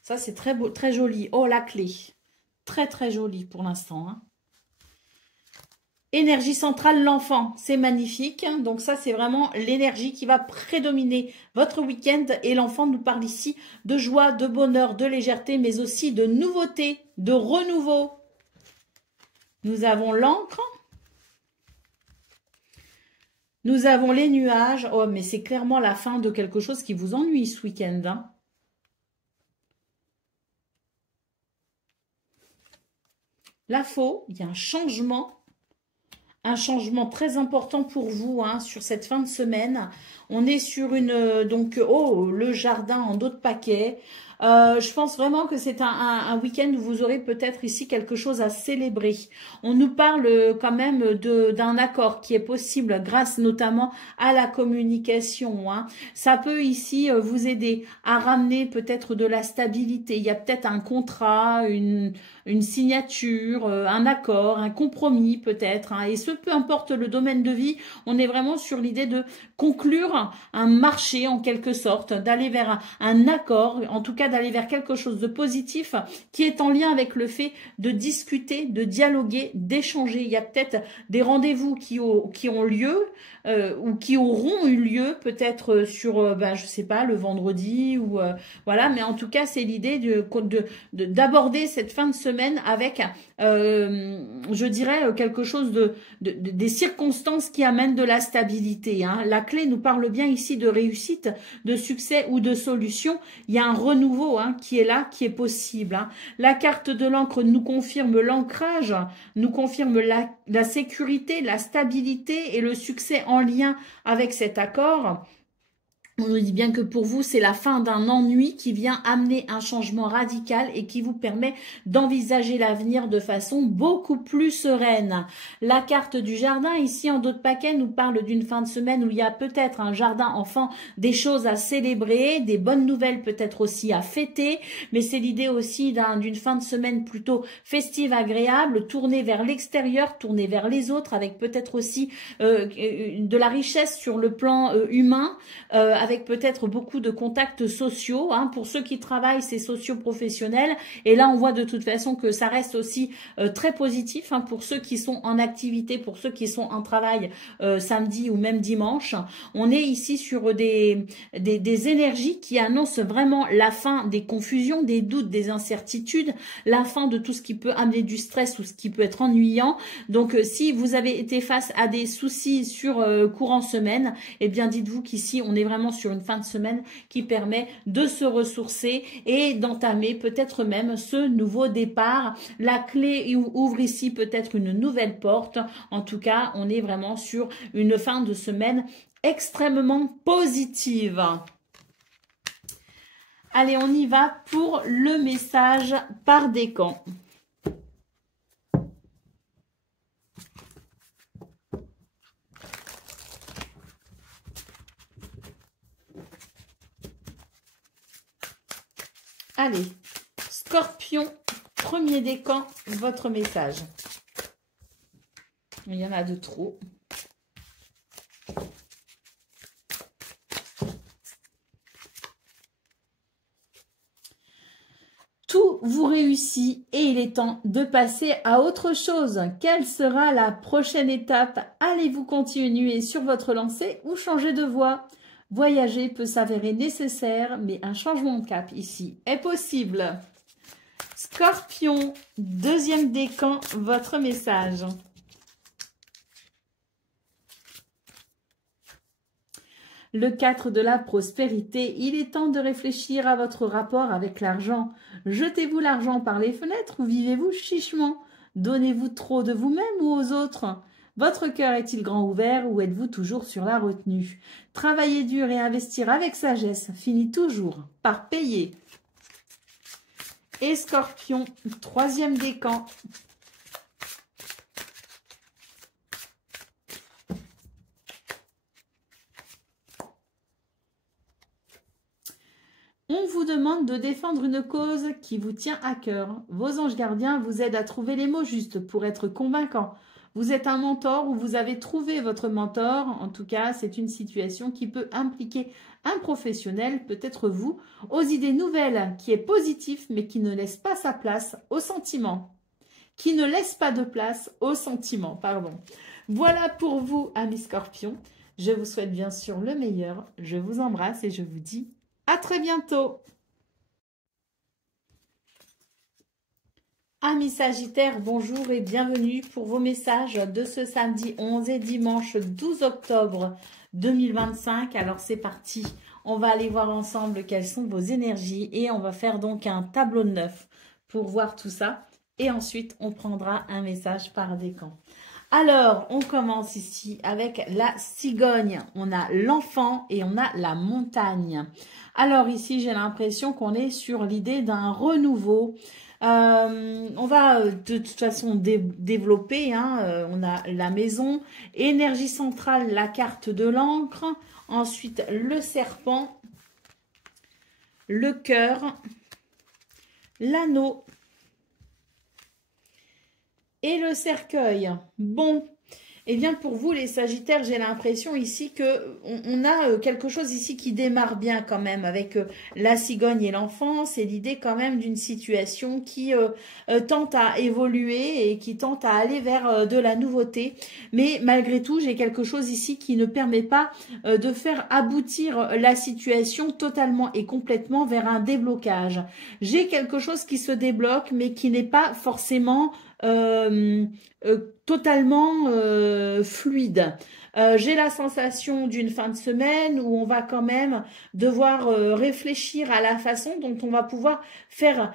ça c'est très beau, très joli. Oh la clé, très très joli pour l'instant, hein. Énergie centrale, l'enfant, c'est magnifique. Donc ça, c'est vraiment l'énergie qui va prédominer votre week-end. Et l'enfant nous parle ici de joie, de bonheur, de légèreté, mais aussi de nouveauté, de renouveau. Nous avons l'encre. Nous avons les nuages. Oh, mais c'est clairement la fin de quelque chose qui vous ennuie ce week-end, hein. La faux, il y a un changement très important pour vous, hein, sur cette fin de semaine. On est sur une le jardin en dos de paquet. Je pense vraiment que c'est un week-end où vous aurez peut-être ici quelque chose à célébrer. On nous parle quand même d'un accord qui est possible grâce notamment à la communication, hein. Ça peut ici vous aider à ramener peut-être de la stabilité. Il y a peut-être un contrat, une signature, un accord, un compromis peut-être, hein. Et ce, peu importe le domaine de vie, on est vraiment sur l'idée de conclure un marché en quelque sorte, d'aller vers un accord, en tout cas d'aller vers quelque chose de positif qui est en lien avec le fait de discuter, de dialoguer, d'échanger. Il y a peut-être des rendez-vous qui ont lieu ou qui auront eu lieu peut-être sur, je sais pas, le vendredi ou voilà. Mais en tout cas, c'est l'idée d'aborder cette fin de semaine avec, je dirais, quelque chose des circonstances qui amènent de la stabilité, hein. La clé nous parle bien ici de réussite, de succès ou de solution. Il y a un renouveau renouveau qui est là, qui est possible. La carte de l'encre nous confirme l'ancrage, nous confirme la sécurité, la stabilité et le succès en lien avec cet accord. On nous dit bien que pour vous, c'est la fin d'un ennui qui vient amener un changement radical et qui vous permet d'envisager l'avenir de façon beaucoup plus sereine. La carte du jardin, ici en dos de paquet, nous parle d'une fin de semaine où il y a peut-être un jardin enfant, des choses à célébrer, des bonnes nouvelles peut-être aussi à fêter, mais c'est l'idée aussi d'une fin de semaine plutôt festive, agréable, tournée vers l'extérieur, tournée vers les autres, avec peut-être aussi de la richesse sur le plan humain, avec peut-être beaucoup de contacts sociaux. Pour ceux qui travaillent, c'est socio-professionnel. Et là, on voit de toute façon que ça reste aussi très positif pour ceux qui sont en activité, pour ceux qui sont en travail samedi ou même dimanche. On est ici sur des énergies qui annoncent vraiment la fin des confusions, des doutes, des incertitudes, la fin de tout ce qui peut amener du stress ou ce qui peut être ennuyant. Donc, si vous avez été face à des soucis sur courant semaine, eh bien, dites-vous qu'ici, on est vraiment sur une fin de semaine qui permet de se ressourcer et d'entamer peut-être même ce nouveau départ. La clé ouvre ici peut-être une nouvelle porte. En tout cas, on est vraiment sur une fin de semaine extrêmement positive. Allez, on y va pour le message par décan. Allez, Scorpion, premier décan, votre message. Il y en a de trop. Tout vous réussit et il est temps de passer à autre chose. Quelle sera la prochaine étape? Allez-vous continuer sur votre lancée ou changer de voie? Voyager peut s'avérer nécessaire, mais un changement de cap ici est possible. Scorpion, deuxième décan, votre message. Le 4 de la prospérité, il est temps de réfléchir à votre rapport avec l'argent. Jetez-vous l'argent par les fenêtres ou vivez-vous chichement? Donnez-vous trop de vous-même ou aux autres? Votre cœur est-il grand ouvert ou êtes-vous toujours sur la retenue? Travailler dur et investir avec sagesse finit toujours par payer. Et Scorpion, troisième décan. On vous demande de défendre une cause qui vous tient à cœur. Vos anges gardiens vous aident à trouver les mots justes pour être convaincants. Vous êtes un mentor ou vous avez trouvé votre mentor. En tout cas, c'est une situation qui peut impliquer un professionnel, peut-être vous, aux idées nouvelles, qui est positif, mais qui ne laisse pas sa place aux sentiments. Qui ne laisse pas de place aux sentiments, pardon. Voilà pour vous, amis Scorpions. Je vous souhaite bien sûr le meilleur. Je vous embrasse et je vous dis à très bientôt. Amis Sagittaires, bonjour et bienvenue pour vos messages de ce samedi 11 et dimanche 12 octobre 2025. Alors c'est parti, on va aller voir ensemble quelles sont vos énergies et on va faire donc un tableau de neuf pour voir tout ça. Et ensuite, on prendra un message par décan. Alors, on commence ici avec la cigogne. On a l'enfant et on a la montagne. Alors ici, j'ai l'impression qu'on est sur l'idée d'un renouveau. On va de toute façon développer. On a la maison, énergie centrale, la carte de l'encre. Ensuite, le serpent, le cœur, l'anneau et le cercueil. Bon, eh bien pour vous les Sagittaires, j'ai l'impression ici que on a quelque chose ici qui démarre bien quand même avec la cigogne et l'enfant. C'est l'idée quand même d'une situation qui tente à évoluer et qui tente à aller vers de la nouveauté. Mais malgré tout, j'ai quelque chose ici qui ne permet pas de faire aboutir la situation totalement et complètement vers un déblocage. J'ai quelque chose qui se débloque mais qui n'est pas forcément totalement fluide. J'ai la sensation d'une fin de semaine où on va quand même devoir réfléchir à la façon dont on va pouvoir faire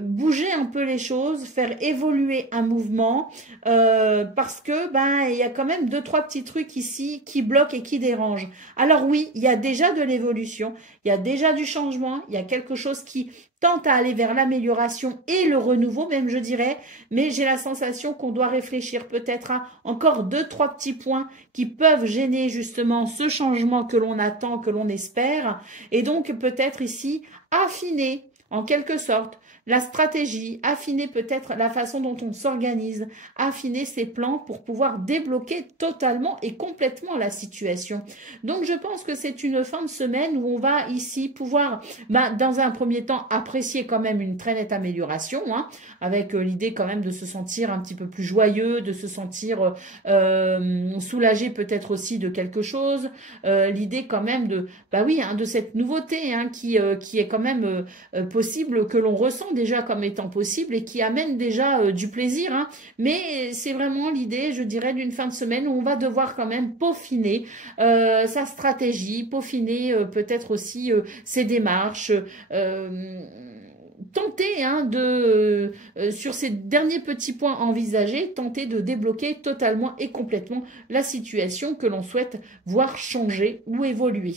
bouger un peu les choses, faire évoluer un mouvement, parce que ben il y a quand même deux trois petits trucs ici qui bloquent et qui dérangent. Alors oui, il y a déjà de l'évolution, il y a déjà du changement, il y a quelque chose qui tente à aller vers l'amélioration et le renouveau même je dirais, mais j'ai la sensation qu'on doit réfléchir peut-être à encore deux trois petits points qui peuvent gêner justement ce changement que l'on attend, que l'on espère, et donc peut-être ici affiner en quelque sorte la stratégie, affiner peut-être la façon dont on s'organise, affiner ses plans pour pouvoir débloquer totalement et complètement la situation. Donc je pense que c'est une fin de semaine où on va ici pouvoir, dans un premier temps, apprécier quand même une très nette amélioration, hein, avec l'idée quand même de se sentir un petit peu plus joyeux, de se sentir soulagé peut-être aussi de quelque chose, l'idée quand même de, oui, hein, de cette nouveauté hein, qui est quand même possible, que l'on ressent déjà comme étant possible et qui amène déjà du plaisir. Hein. Mais c'est vraiment l'idée, je dirais, d'une fin de semaine où on va devoir quand même peaufiner sa stratégie, peaufiner peut-être aussi ses démarches, tenter hein, sur ces derniers petits points envisagés, tenter de débloquer totalement et complètement la situation que l'on souhaite voir changer ou évoluer.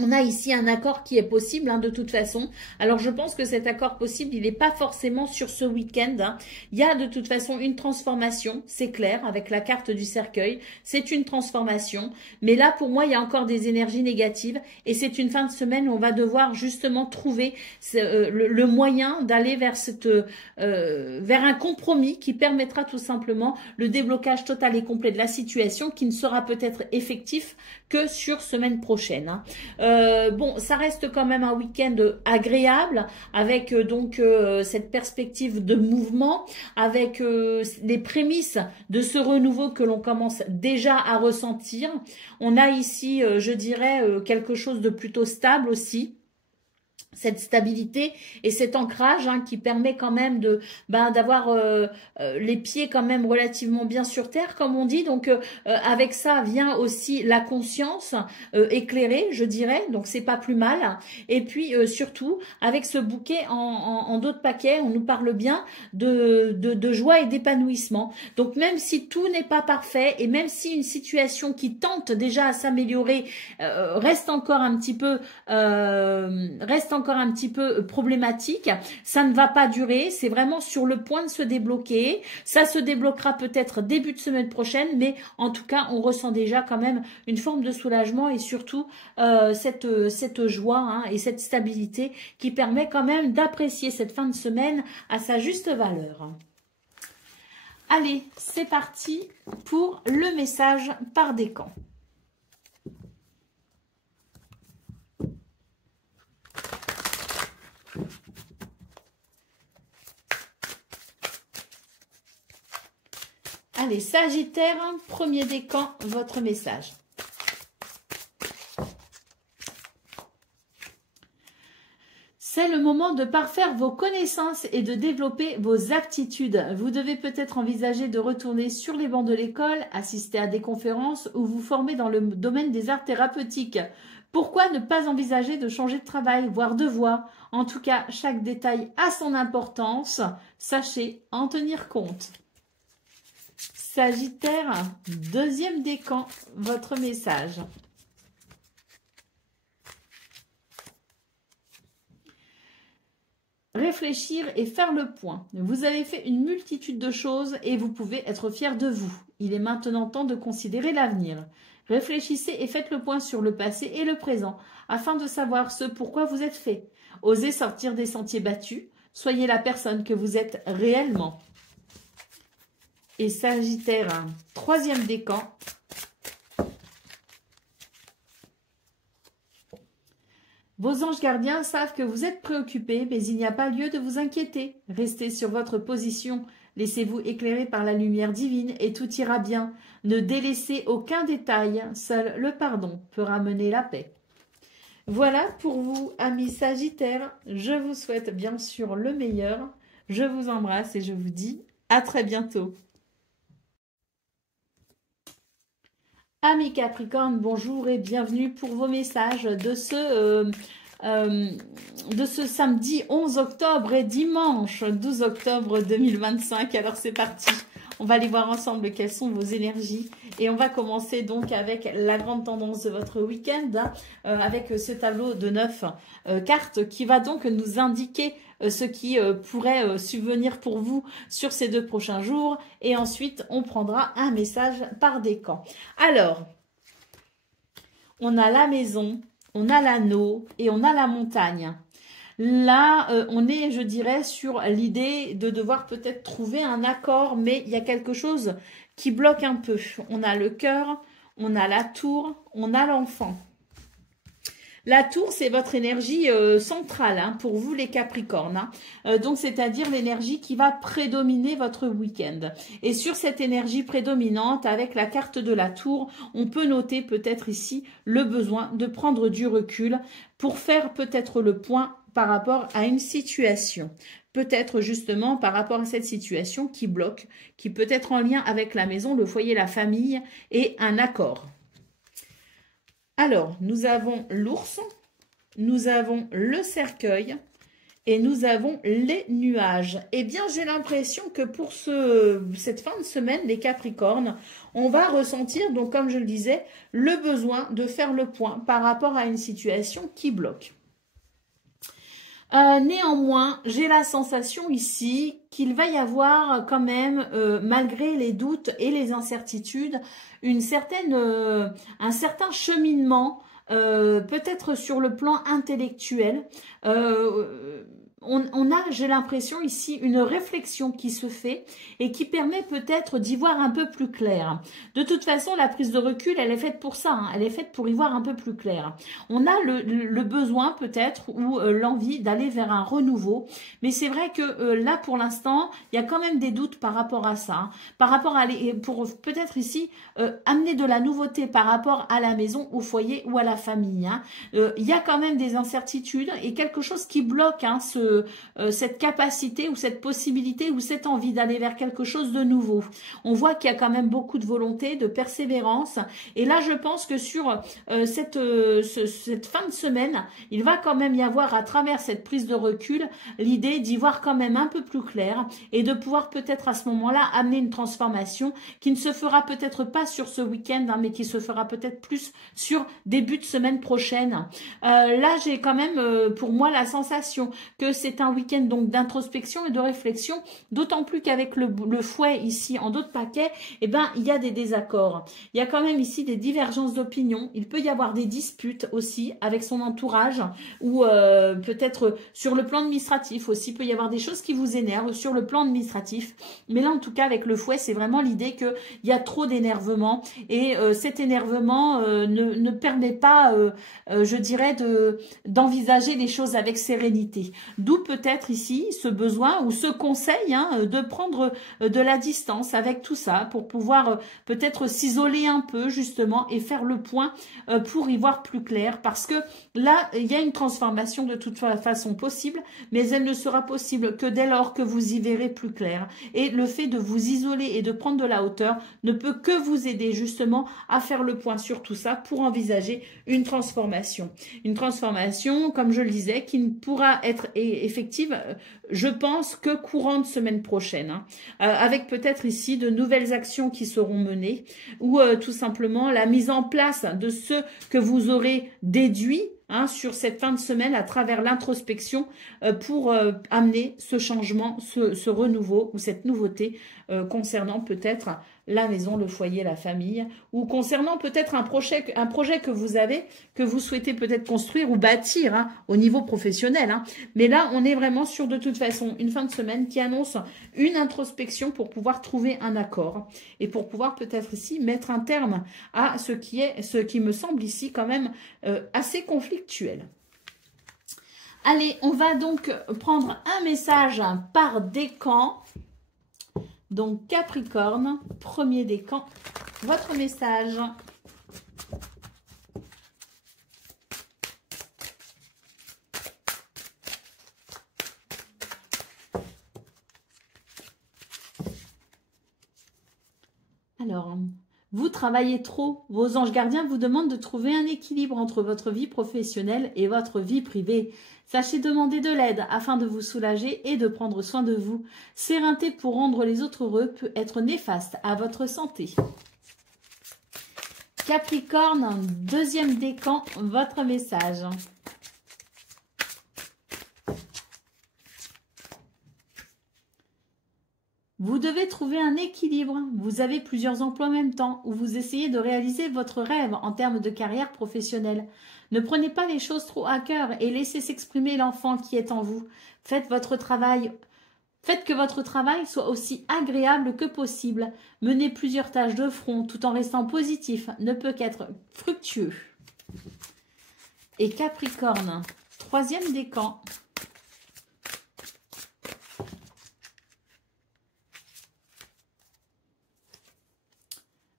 On a ici un accord qui est possible hein, de toute façon. Alors je pense que cet accord possible, il n'est pas forcément sur ce week-end. Hein. Il y a de toute façon une transformation, c'est clair, avec la carte du cercueil. C'est une transformation. Mais là, pour moi, il y a encore des énergies négatives. Et c'est une fin de semaine où on va devoir justement trouver le moyen d'aller vers, vers un compromis qui permettra tout simplement le déblocage total et complet de la situation qui ne sera peut-être effectif que sur semaine prochaine. Hein. Bon, ça reste quand même un week-end agréable avec donc cette perspective de mouvement, avec les prémices de ce renouveau que l'on commence déjà à ressentir. On a ici, je dirais, quelque chose de plutôt stable aussi. Cette stabilité et cet ancrage hein, qui permet quand même de d'avoir les pieds quand même relativement bien sur terre comme on dit. Donc avec ça vient aussi la conscience éclairée je dirais, donc c'est pas plus mal. Et puis surtout avec ce bouquet en d'autres paquets on nous parle bien de joie et d'épanouissement. Donc même si tout n'est pas parfait et même si une situation qui tente déjà à s'améliorer reste encore un petit peu problématique, ça ne va pas durer, c'est vraiment sur le point de se débloquer, ça se débloquera peut-être début de semaine prochaine, mais en tout cas on ressent déjà quand même une forme de soulagement et surtout cette joie hein, et cette stabilité qui permet quand même d'apprécier cette fin de semaine à sa juste valeur. Allez, c'est parti pour le message par décan. Allez, Sagittaire, premier décan, votre message. C'est le moment de parfaire vos connaissances et de développer vos aptitudes. Vous devez peut-être envisager de retourner sur les bancs de l'école, assister à des conférences ou vous former dans le domaine des arts thérapeutiques. Pourquoi ne pas envisager de changer de travail, voire de voie? En tout cas, chaque détail a son importance. Sachez en tenir compte. Sagittaire, deuxième décan, votre message. Réfléchir et faire le point. Vous avez fait une multitude de choses et vous pouvez être fier de vous. Il est maintenant temps de considérer l'avenir. Réfléchissez et faites le point sur le passé et le présent afin de savoir ce pourquoi vous êtes fait. Osez sortir des sentiers battus. Soyez la personne que vous êtes réellement. Et Sagittaire, troisième décan. Vos anges gardiens savent que vous êtes préoccupés, mais il n'y a pas lieu de vous inquiéter. Restez sur votre position, laissez-vous éclairer par la lumière divine et tout ira bien. Ne délaissez aucun détail, seul le pardon peut ramener la paix. Voilà pour vous, amis Sagittaires. Je vous souhaite bien sûr le meilleur. Je vous embrasse et je vous dis à très bientôt. Amis Capricorne, bonjour et bienvenue pour vos messages de ce samedi 11 octobre et dimanche 12 octobre 2025. Alors c'est parti, on va aller voir ensemble quelles sont vos énergies et on va commencer donc avec la grande tendance de votre week-end, hein, avec ce tableau de 9 cartes qui va donc nous indiquer ce qui pourrait subvenir pour vous sur ces 2 prochains jours. Et ensuite, on prendra un message par décan. Alors, on a la maison, on a l'anneau et on a la montagne. Là, on est, je dirais, sur l'idée de devoir peut-être trouver un accord, mais il y a quelque chose qui bloque un peu. On a le cœur, on a la tour, on a l'enfant. La tour, c'est votre énergie centrale, hein, pour vous les Capricornes. Hein. Donc, c'est-à-dire l'énergie qui va prédominer votre week-end. Et sur cette énergie prédominante, avec la carte de la tour, on peut noter peut-être ici le besoin de prendre du recul pour faire peut-être le point par rapport à une situation. Peut-être justement par rapport à cette situation qui bloque, qui peut être en lien avec la maison, le foyer, la famille et un accord. Alors, nous avons l'ours, nous avons le cercueil et nous avons les nuages. Eh bien, j'ai l'impression que pour cette fin de semaine, les Capricornes, on va ressentir, donc comme je le disais, le besoin de faire le point par rapport à une situation qui bloque. Néanmoins, j'ai la sensation ici qu'il va y avoir quand même, malgré les doutes et les incertitudes, un certain cheminement, peut-être sur le plan intellectuel. On a, j'ai l'impression ici, une réflexion qui se fait et qui permet peut-être d'y voir un peu plus clair. De toute façon, la prise de recul, elle est faite pour ça, hein, elle est faite pour y voir un peu plus clair. On a le besoin peut-être ou l'envie d'aller vers un renouveau, mais c'est vrai que là, pour l'instant, il y a quand même des doutes par rapport à ça, hein, par rapport à pour peut-être ici amener de la nouveauté par rapport à la maison, au foyer ou à la famille. Hein. Il y a quand même des incertitudes et quelque chose qui bloque, hein, cette capacité ou cette possibilité ou cette envie d'aller vers quelque chose de nouveau. On voit qu'il y a quand même beaucoup de volonté, de persévérance. Et là, je pense que sur cette fin de semaine, il va quand même y avoir à travers cette prise de recul l'idée d'y voir quand même un peu plus clair et de pouvoir peut-être à ce moment-là amener une transformation qui ne se fera peut-être pas sur ce week-end, hein, mais qui se fera peut-être plus sur début de semaine prochaine. Là, j'ai quand même pour moi la sensation que c'est un week-end donc d'introspection et de réflexion, d'autant plus qu'avec le fouet ici en dos de paquet, eh ben, il y a des désaccords. Il y a quand même ici des divergences d'opinion. Il peut y avoir des disputes aussi avec son entourage ou peut-être sur le plan administratif aussi. Il peut y avoir des choses qui vous énervent sur le plan administratif. Mais là, en tout cas, avec le fouet, c'est vraiment l'idée qu'il y a trop d'énervement et cet énervement ne permet pas, je dirais, d'envisager les choses avec sérénité. D'où peut-être ici ce besoin ou ce conseil, hein, de prendre de la distance avec tout ça pour pouvoir peut-être s'isoler un peu justement et faire le point pour y voir plus clair. Parce que là, il y a une transformation de toute façon possible, mais elle ne sera possible que dès lors que vous y verrez plus clair. Et le fait de vous isoler et de prendre de la hauteur ne peut que vous aider justement à faire le point sur tout ça pour envisager une transformation. Une transformation, comme je le disais, qui ne pourra être effective, je pense, que courant de semaine prochaine, hein, avec peut-être ici de nouvelles actions qui seront menées ou tout simplement la mise en place de ce que vous aurez déduit, hein, sur cette fin de semaine à travers l'introspection pour amener ce changement, ce renouveau ou cette nouveauté concernant peut-être la maison, le foyer, la famille, ou concernant peut-être un projet que vous avez, que vous souhaitez peut-être construire ou bâtir, hein, au niveau professionnel. Hein. Mais là, on est vraiment sur de toute façon une fin de semaine qui annonce une introspection pour pouvoir trouver un accord et pour pouvoir peut-être ici mettre un terme à ce qui me semble ici quand même assez conflictuel. Allez, on va donc prendre un message par décan. Donc, Capricorne, premier décan, votre message. Alors, Vous travaillez trop. Vos anges gardiens vous demandent de trouver un équilibre entre votre vie professionnelle et votre vie privée. Sachez demander de l'aide afin de vous soulager et de prendre soin de vous. S'éreinter pour rendre les autres heureux peut être néfaste à votre santé. Capricorne, deuxième décan, votre message. Vous devez trouver un équilibre. Vous avez plusieurs emplois en même temps où vous essayez de réaliser votre rêve en termes de carrière professionnelle. Ne prenez pas les choses trop à cœur et laissez s'exprimer l'enfant qui est en vous. Faites que votre travail soit aussi agréable que possible. Mener plusieurs tâches de front tout en restant positif ne peut qu'être fructueux. Et Capricorne, troisième décan.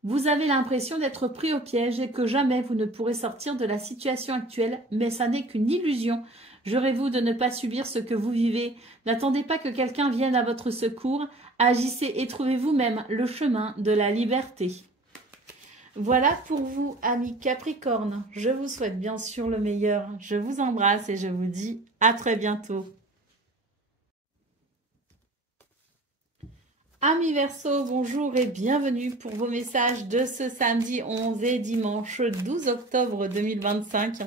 Vous avez l'impression d'être pris au piège et que jamais vous ne pourrez sortir de la situation actuelle, mais ça n'est qu'une illusion. Jurez-vous de ne pas subir ce que vous vivez. N'attendez pas que quelqu'un vienne à votre secours. Agissez et trouvez vous-même le chemin de la liberté. Voilà pour vous, amis Capricorne. Je vous souhaite bien sûr le meilleur. Je vous embrasse et je vous dis à très bientôt. Amis Verseau, bonjour et bienvenue pour vos messages de ce samedi 11 et dimanche 12 octobre 2025.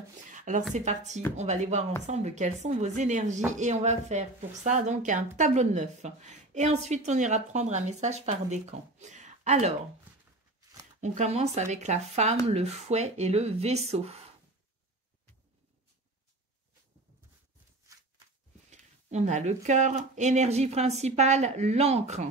Alors c'est parti, on va aller voir ensemble quelles sont vos énergies et on va faire pour ça donc un tableau de 9. Et ensuite on ira prendre un message par décan. Alors, on commence avec la femme, le fouet et le vaisseau. On a le cœur, énergie principale, l'encre.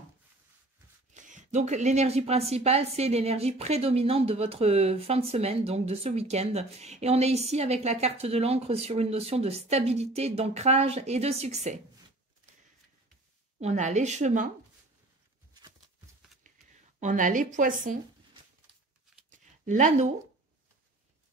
Donc, l'énergie principale, c'est l'énergie prédominante de votre fin de semaine, donc de ce week-end. Et on est ici avec la carte de l'encre sur une notion de stabilité, d'ancrage et de succès. On a les chemins. On a les poissons. L'anneau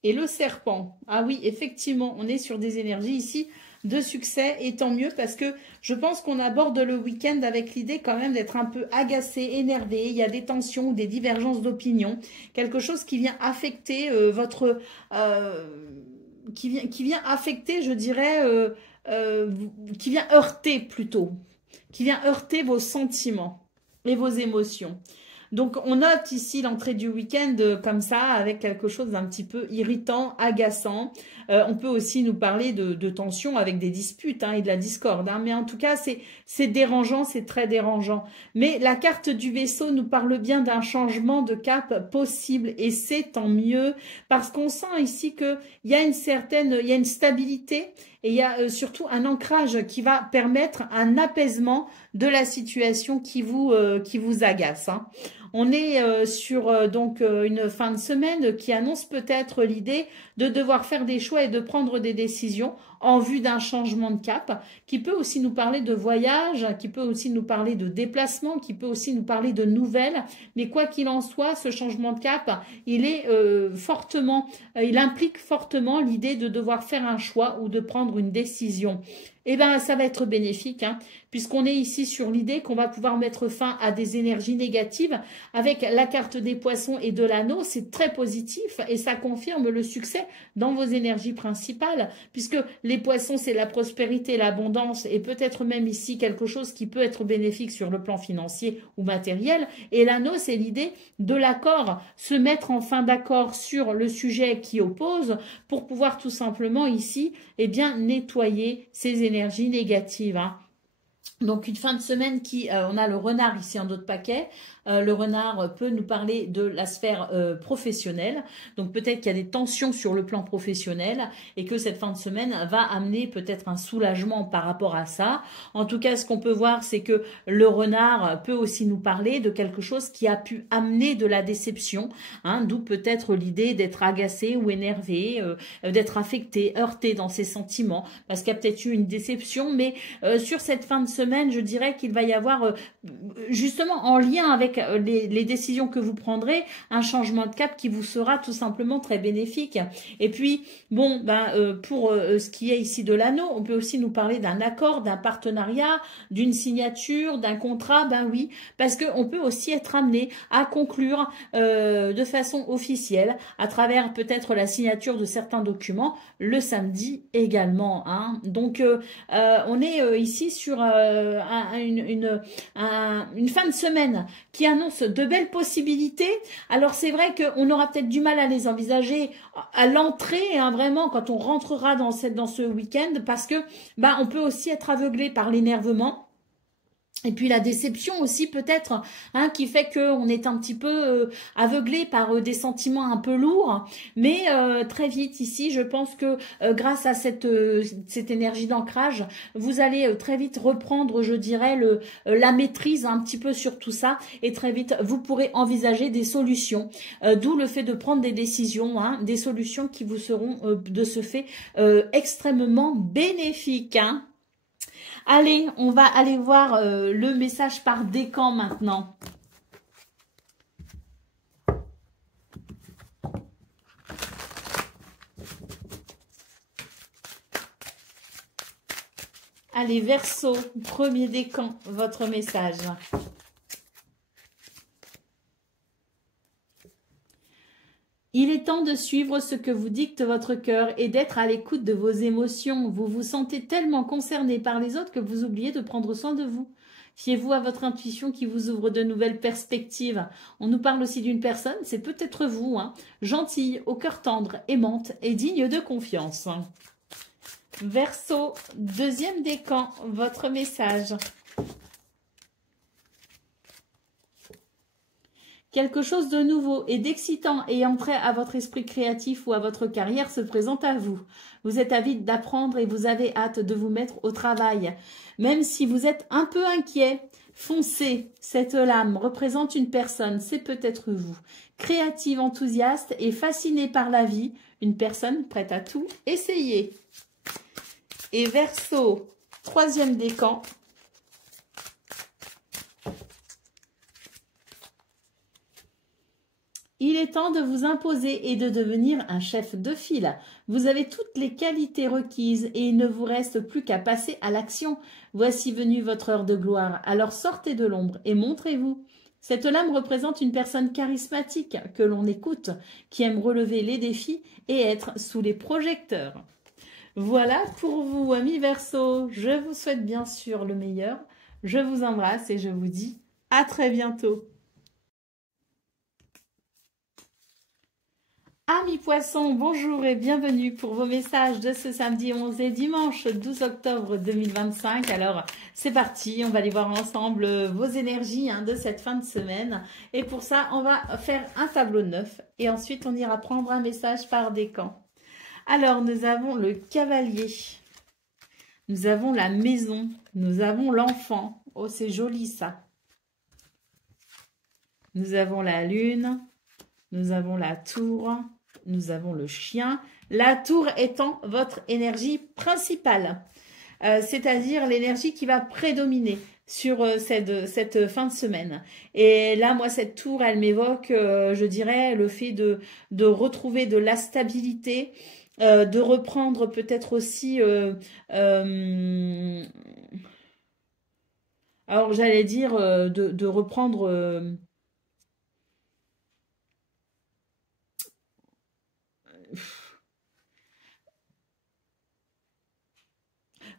et le serpent. Ah oui, effectivement, on est sur des énergies ici de succès, et tant mieux parce que je pense qu'on aborde le week-end avec l'idée quand même d'être un peu agacé, énervé. Il y a des tensions, des divergences d'opinion, quelque chose qui vient affecter qui vient affecter, je dirais, qui vient heurter plutôt, qui vient heurter vos sentiments et vos émotions. Donc, on note ici l'entrée du week-end comme ça, avec quelque chose d'un petit peu irritant, agaçant. On peut aussi nous parler de tension avec des disputes et de la discorde. Mais en tout cas, c'est dérangeant, c'est très dérangeant. Mais la carte du vaisseau nous parle bien d'un changement de cap possible. Et c'est tant mieux, parce qu'on sent ici qu'il y a une stabilité. Et il y a surtout un ancrage qui va permettre un apaisement de la situation qui vous agace. On est sur donc une fin de semaine qui annonce peut-être l'idée de devoir faire des choix et de prendre des décisions en vue d'un changement de cap, qui peut aussi nous parler de voyage, qui peut aussi nous parler de déplacement, qui peut aussi nous parler de nouvelles. Mais quoi qu'il en soit, ce changement de cap, il implique fortement l'idée de devoir faire un choix ou de prendre une décision. Eh bien, ça va être bénéfique, puisqu'on est ici sur l'idée qu'on va pouvoir mettre fin à des énergies négatives. Avec la carte des poissons et de l'anneau, c'est très positif et ça confirme le succès dans vos énergies principales, puisque les poissons, c'est la prospérité, l'abondance et peut-être même ici quelque chose qui peut être bénéfique sur le plan financier ou matériel. Et l'anneau, c'est l'idée de l'accord, se mettre enfin d'accord sur le sujet qui oppose pour pouvoir tout simplement ici, nettoyer ces énergies négatives. Donc une fin de semaine on a le renard ici en dos de paquet. Le renard peut nous parler de la sphère professionnelle. Donc peut-être qu'il y a des tensions sur le plan professionnel et que cette fin de semaine va amener peut-être un soulagement par rapport à ça. En tout cas, ce qu'on peut voir, c'est que le renard peut aussi nous parler de quelque chose qui a pu amener de la déception, d'où peut-être l'idée d'être agacé ou énervé, d'être affecté, heurté dans ses sentiments, parce qu'il y a peut-être eu une déception. Mais sur cette fin de semaine, je dirais qu'il va y avoir justement en lien avec les décisions que vous prendrez, un changement de cap qui vous sera tout simplement très bénéfique. Et puis, bon, pour ce qui est ici de l'anneau, on peut aussi nous parler d'un accord, d'un partenariat, d'une signature, d'un contrat, ben oui, parce qu'on peut aussi être amené à conclure de façon officielle, à travers peut-être la signature de certains documents, le samedi également. Hein. Donc, on est ici sur une fin de semaine qui annonce de belles possibilités. Alors, c'est vrai qu'on aura peut-être du mal à les envisager à l'entrée, hein, vraiment, quand on rentrera dans ce week-end, parce que on peut aussi être aveuglé par l'énervement. Et puis la déception aussi peut-être, hein, qui fait qu'on est un petit peu aveuglé par des sentiments un peu lourds. Mais très vite ici, je pense que grâce à cette énergie d'ancrage, vous allez très vite reprendre, je dirais, la maîtrise un petit peu sur tout ça. Et très vite, vous pourrez envisager des solutions. D'où le fait de prendre des décisions, hein, des solutions qui vous seront de ce fait extrêmement bénéfiques. Hein. Allez, on va aller voir le message par décan maintenant. Allez, Verseau, premier décan, votre message. Il est temps de suivre ce que vous dicte votre cœur et d'être à l'écoute de vos émotions. Vous vous sentez tellement concerné par les autres que vous oubliez de prendre soin de vous. Fiez-vous à votre intuition qui vous ouvre de nouvelles perspectives. On nous parle aussi d'une personne, c'est peut-être vous, hein, gentille, au cœur tendre, aimante et digne de confiance. Verseau, deuxième décan, votre message. Quelque chose de nouveau et d'excitant ayant trait à votre esprit créatif ou à votre carrière se présente à vous. Vous êtes avide d'apprendre et vous avez hâte de vous mettre au travail. Même si vous êtes un peu inquiet, foncez. Cette lame représente une personne, c'est peut-être vous. Créative, enthousiaste et fascinée par la vie, une personne prête à tout essayer. Et Verseau, troisième décan. Il est temps de vous imposer et de devenir un chef de file. Vous avez toutes les qualités requises et il ne vous reste plus qu'à passer à l'action. Voici venue votre heure de gloire. Alors sortez de l'ombre et montrez-vous. Cette lame représente une personne charismatique que l'on écoute, qui aime relever les défis et être sous les projecteurs. Voilà pour vous, amis Verseau. Je vous souhaite bien sûr le meilleur. Je vous embrasse et je vous dis à très bientôt. Amis poissons, bonjour et bienvenue pour vos messages de ce samedi 11 et dimanche 12 octobre 2025. Alors, c'est parti, on va aller voir ensemble vos énergies de cette fin de semaine. Et pour ça, on va faire un tableau neuf et ensuite on ira prendre un message par décan. Alors, nous avons le cavalier, nous avons la maison, nous avons l'enfant. Oh, c'est joli ça. Nous avons la lune. Nous avons la tour, nous avons le chien. La tour étant votre énergie principale, c'est-à-dire l'énergie qui va prédominer sur cette fin de semaine. Et là, moi, cette tour, elle m'évoque, je dirais, le fait de retrouver de la stabilité, de reprendre peut-être aussi... alors, j'allais dire de reprendre...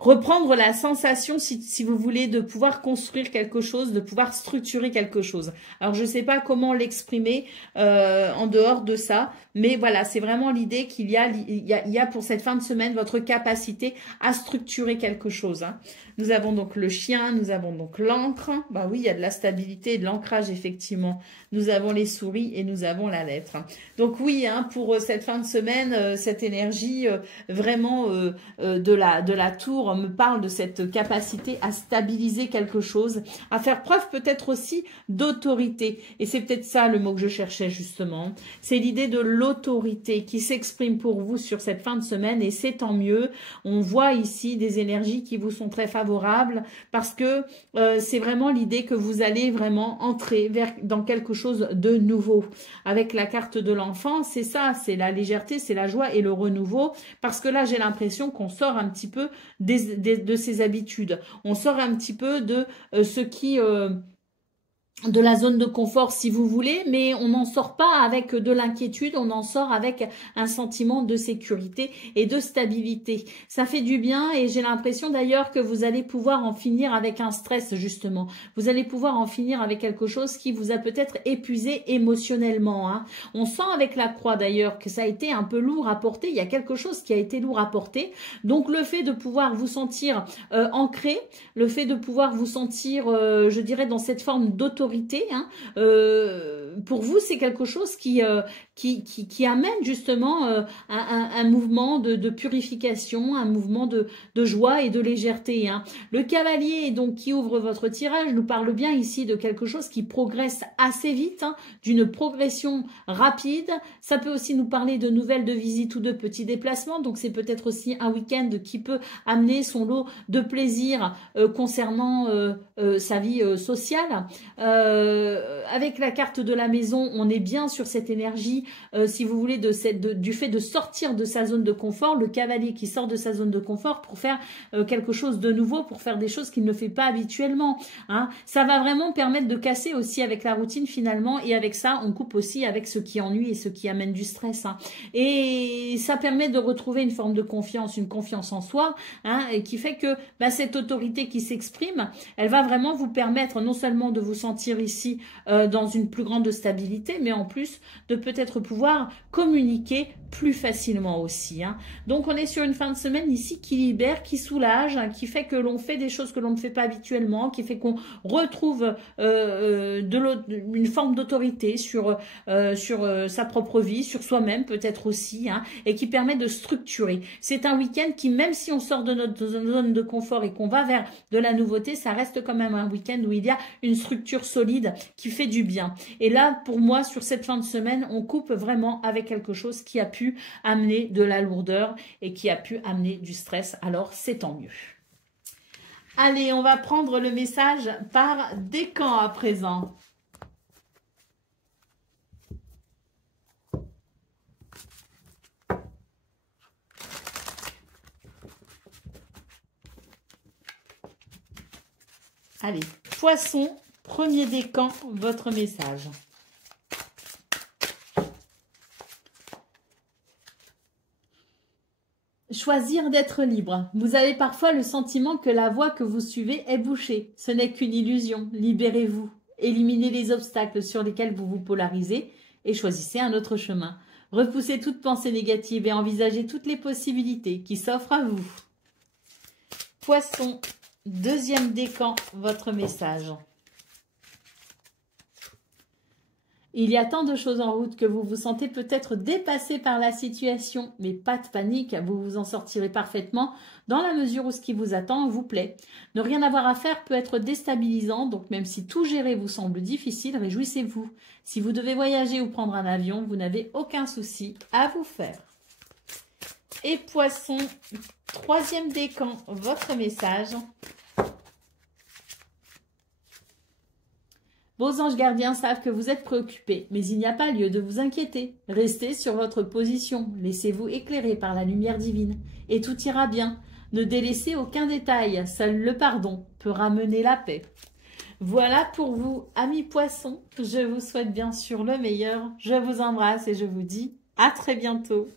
reprendre la sensation, si vous voulez, de pouvoir construire quelque chose, de pouvoir structurer quelque chose. Alors, je ne sais pas comment l'exprimer en dehors de ça, mais voilà, c'est vraiment l'idée qu'il y a pour cette fin de semaine votre capacité à structurer quelque chose. Hein. Nous avons donc le chien, nous avons donc l'encre. Bah oui, il y a de la stabilité et de l'ancrage, effectivement. Nous avons les souris et nous avons la lettre. Donc oui, hein, pour cette fin de semaine, cette énergie vraiment de la tour livre me parle de cette capacité à stabiliser quelque chose, à faire preuve peut-être aussi d'autorité. Et c'est peut-être ça le mot que je cherchais justement. C'est l'idée de l'autorité qui s'exprime pour vous sur cette fin de semaine et c'est tant mieux. On voit ici des énergies qui vous sont très favorables parce que c'est vraiment l'idée que vous allez vraiment entrer dans quelque chose de nouveau. Avec la carte de l'enfant, c'est ça, c'est la légèreté, c'est la joie et le renouveau parce que là, j'ai l'impression qu'on sort un petit peu de ses habitudes. On sort un petit peu de ce qui... de la zone de confort si vous voulez, mais on n'en sort pas avec de l'inquiétude, on en sort avec un sentiment de sécurité et de stabilité. Ça fait du bien et j'ai l'impression d'ailleurs que vous allez pouvoir en finir avec un stress justement. Vous allez pouvoir en finir avec quelque chose qui vous a peut-être épuisé émotionnellement. Hein. On sent avec la croix d'ailleurs que ça a été un peu lourd à porter, il y a quelque chose qui a été lourd à porter. Donc le fait de pouvoir vous sentir ancré, le fait de pouvoir vous sentir, je dirais, dans cette forme d'autorité, hein, pour vous, c'est quelque chose qui amène justement un mouvement de purification, un mouvement de joie et de légèreté. Hein. Le cavalier donc qui ouvre votre tirage nous parle bien ici de quelque chose qui progresse assez vite, hein, d'une progression rapide. Ça peut aussi nous parler de nouvelles de visites ou de petits déplacements. Donc c'est peut-être aussi un week-end qui peut amener son lot de plaisir concernant sa vie sociale. Avec la carte de la maison, on est bien sur cette énergie, si vous voulez, du fait de sortir de sa zone de confort, le cavalier qui sort de sa zone de confort pour faire quelque chose de nouveau, pour faire des choses qu'il ne fait pas habituellement. Hein. Ça va vraiment permettre de casser aussi avec la routine finalement, et avec ça, on coupe aussi avec ce qui ennuie et ce qui amène du stress. Hein. Et ça permet de retrouver une forme de confiance, une confiance en soi, hein, et qui fait que cette autorité qui s'exprime, elle va vraiment vous permettre non seulement de vous sentir ici dans une plus grande stabilité, mais en plus de peut-être pouvoir communiquer plus facilement aussi. Hein. Donc on est sur une fin de semaine ici qui libère, qui soulage, hein, qui fait que l'on fait des choses que l'on ne fait pas habituellement, qui fait qu'on retrouve une forme d'autorité sur sa propre vie, sur soi-même peut-être aussi, hein, et qui permet de structurer. C'est un week-end qui, même si on sort de notre zone de confort et qu'on va vers de la nouveauté, ça reste quand même un week-end où il y a une structure solide qui fait du bien. Et là, pour moi, sur cette fin de semaine, on coupe vraiment avec quelque chose qui a pu amener de la lourdeur et qui a pu amener du stress. Alors, c'est tant mieux. Allez, on va prendre le message par décan à présent. Allez, Poisson, premier décan, votre message. Choisir d'être libre. Vous avez parfois le sentiment que la voie que vous suivez est bouchée. Ce n'est qu'une illusion. Libérez-vous. Éliminez les obstacles sur lesquels vous vous polarisez et choisissez un autre chemin. Repoussez toute pensée négative et envisagez toutes les possibilités qui s'offrent à vous. Poisson, deuxième décan, votre message. Il y a tant de choses en route que vous vous sentez peut-être dépassé par la situation, mais pas de panique, vous vous en sortirez parfaitement dans la mesure où ce qui vous attend vous plaît. Ne rien avoir à faire peut être déstabilisant, donc même si tout gérer vous semble difficile, réjouissez-vous. Si vous devez voyager ou prendre un avion, vous n'avez aucun souci à vous faire. Et Poisson, troisième décan, votre message. Vos anges gardiens savent que vous êtes préoccupés, mais il n'y a pas lieu de vous inquiéter. Restez sur votre position, laissez-vous éclairer par la lumière divine, et tout ira bien. Ne délaissez aucun détail, seul le pardon peut ramener la paix. Voilà pour vous, amis poissons. Je vous souhaite bien sûr le meilleur. Je vous embrasse et je vous dis à très bientôt.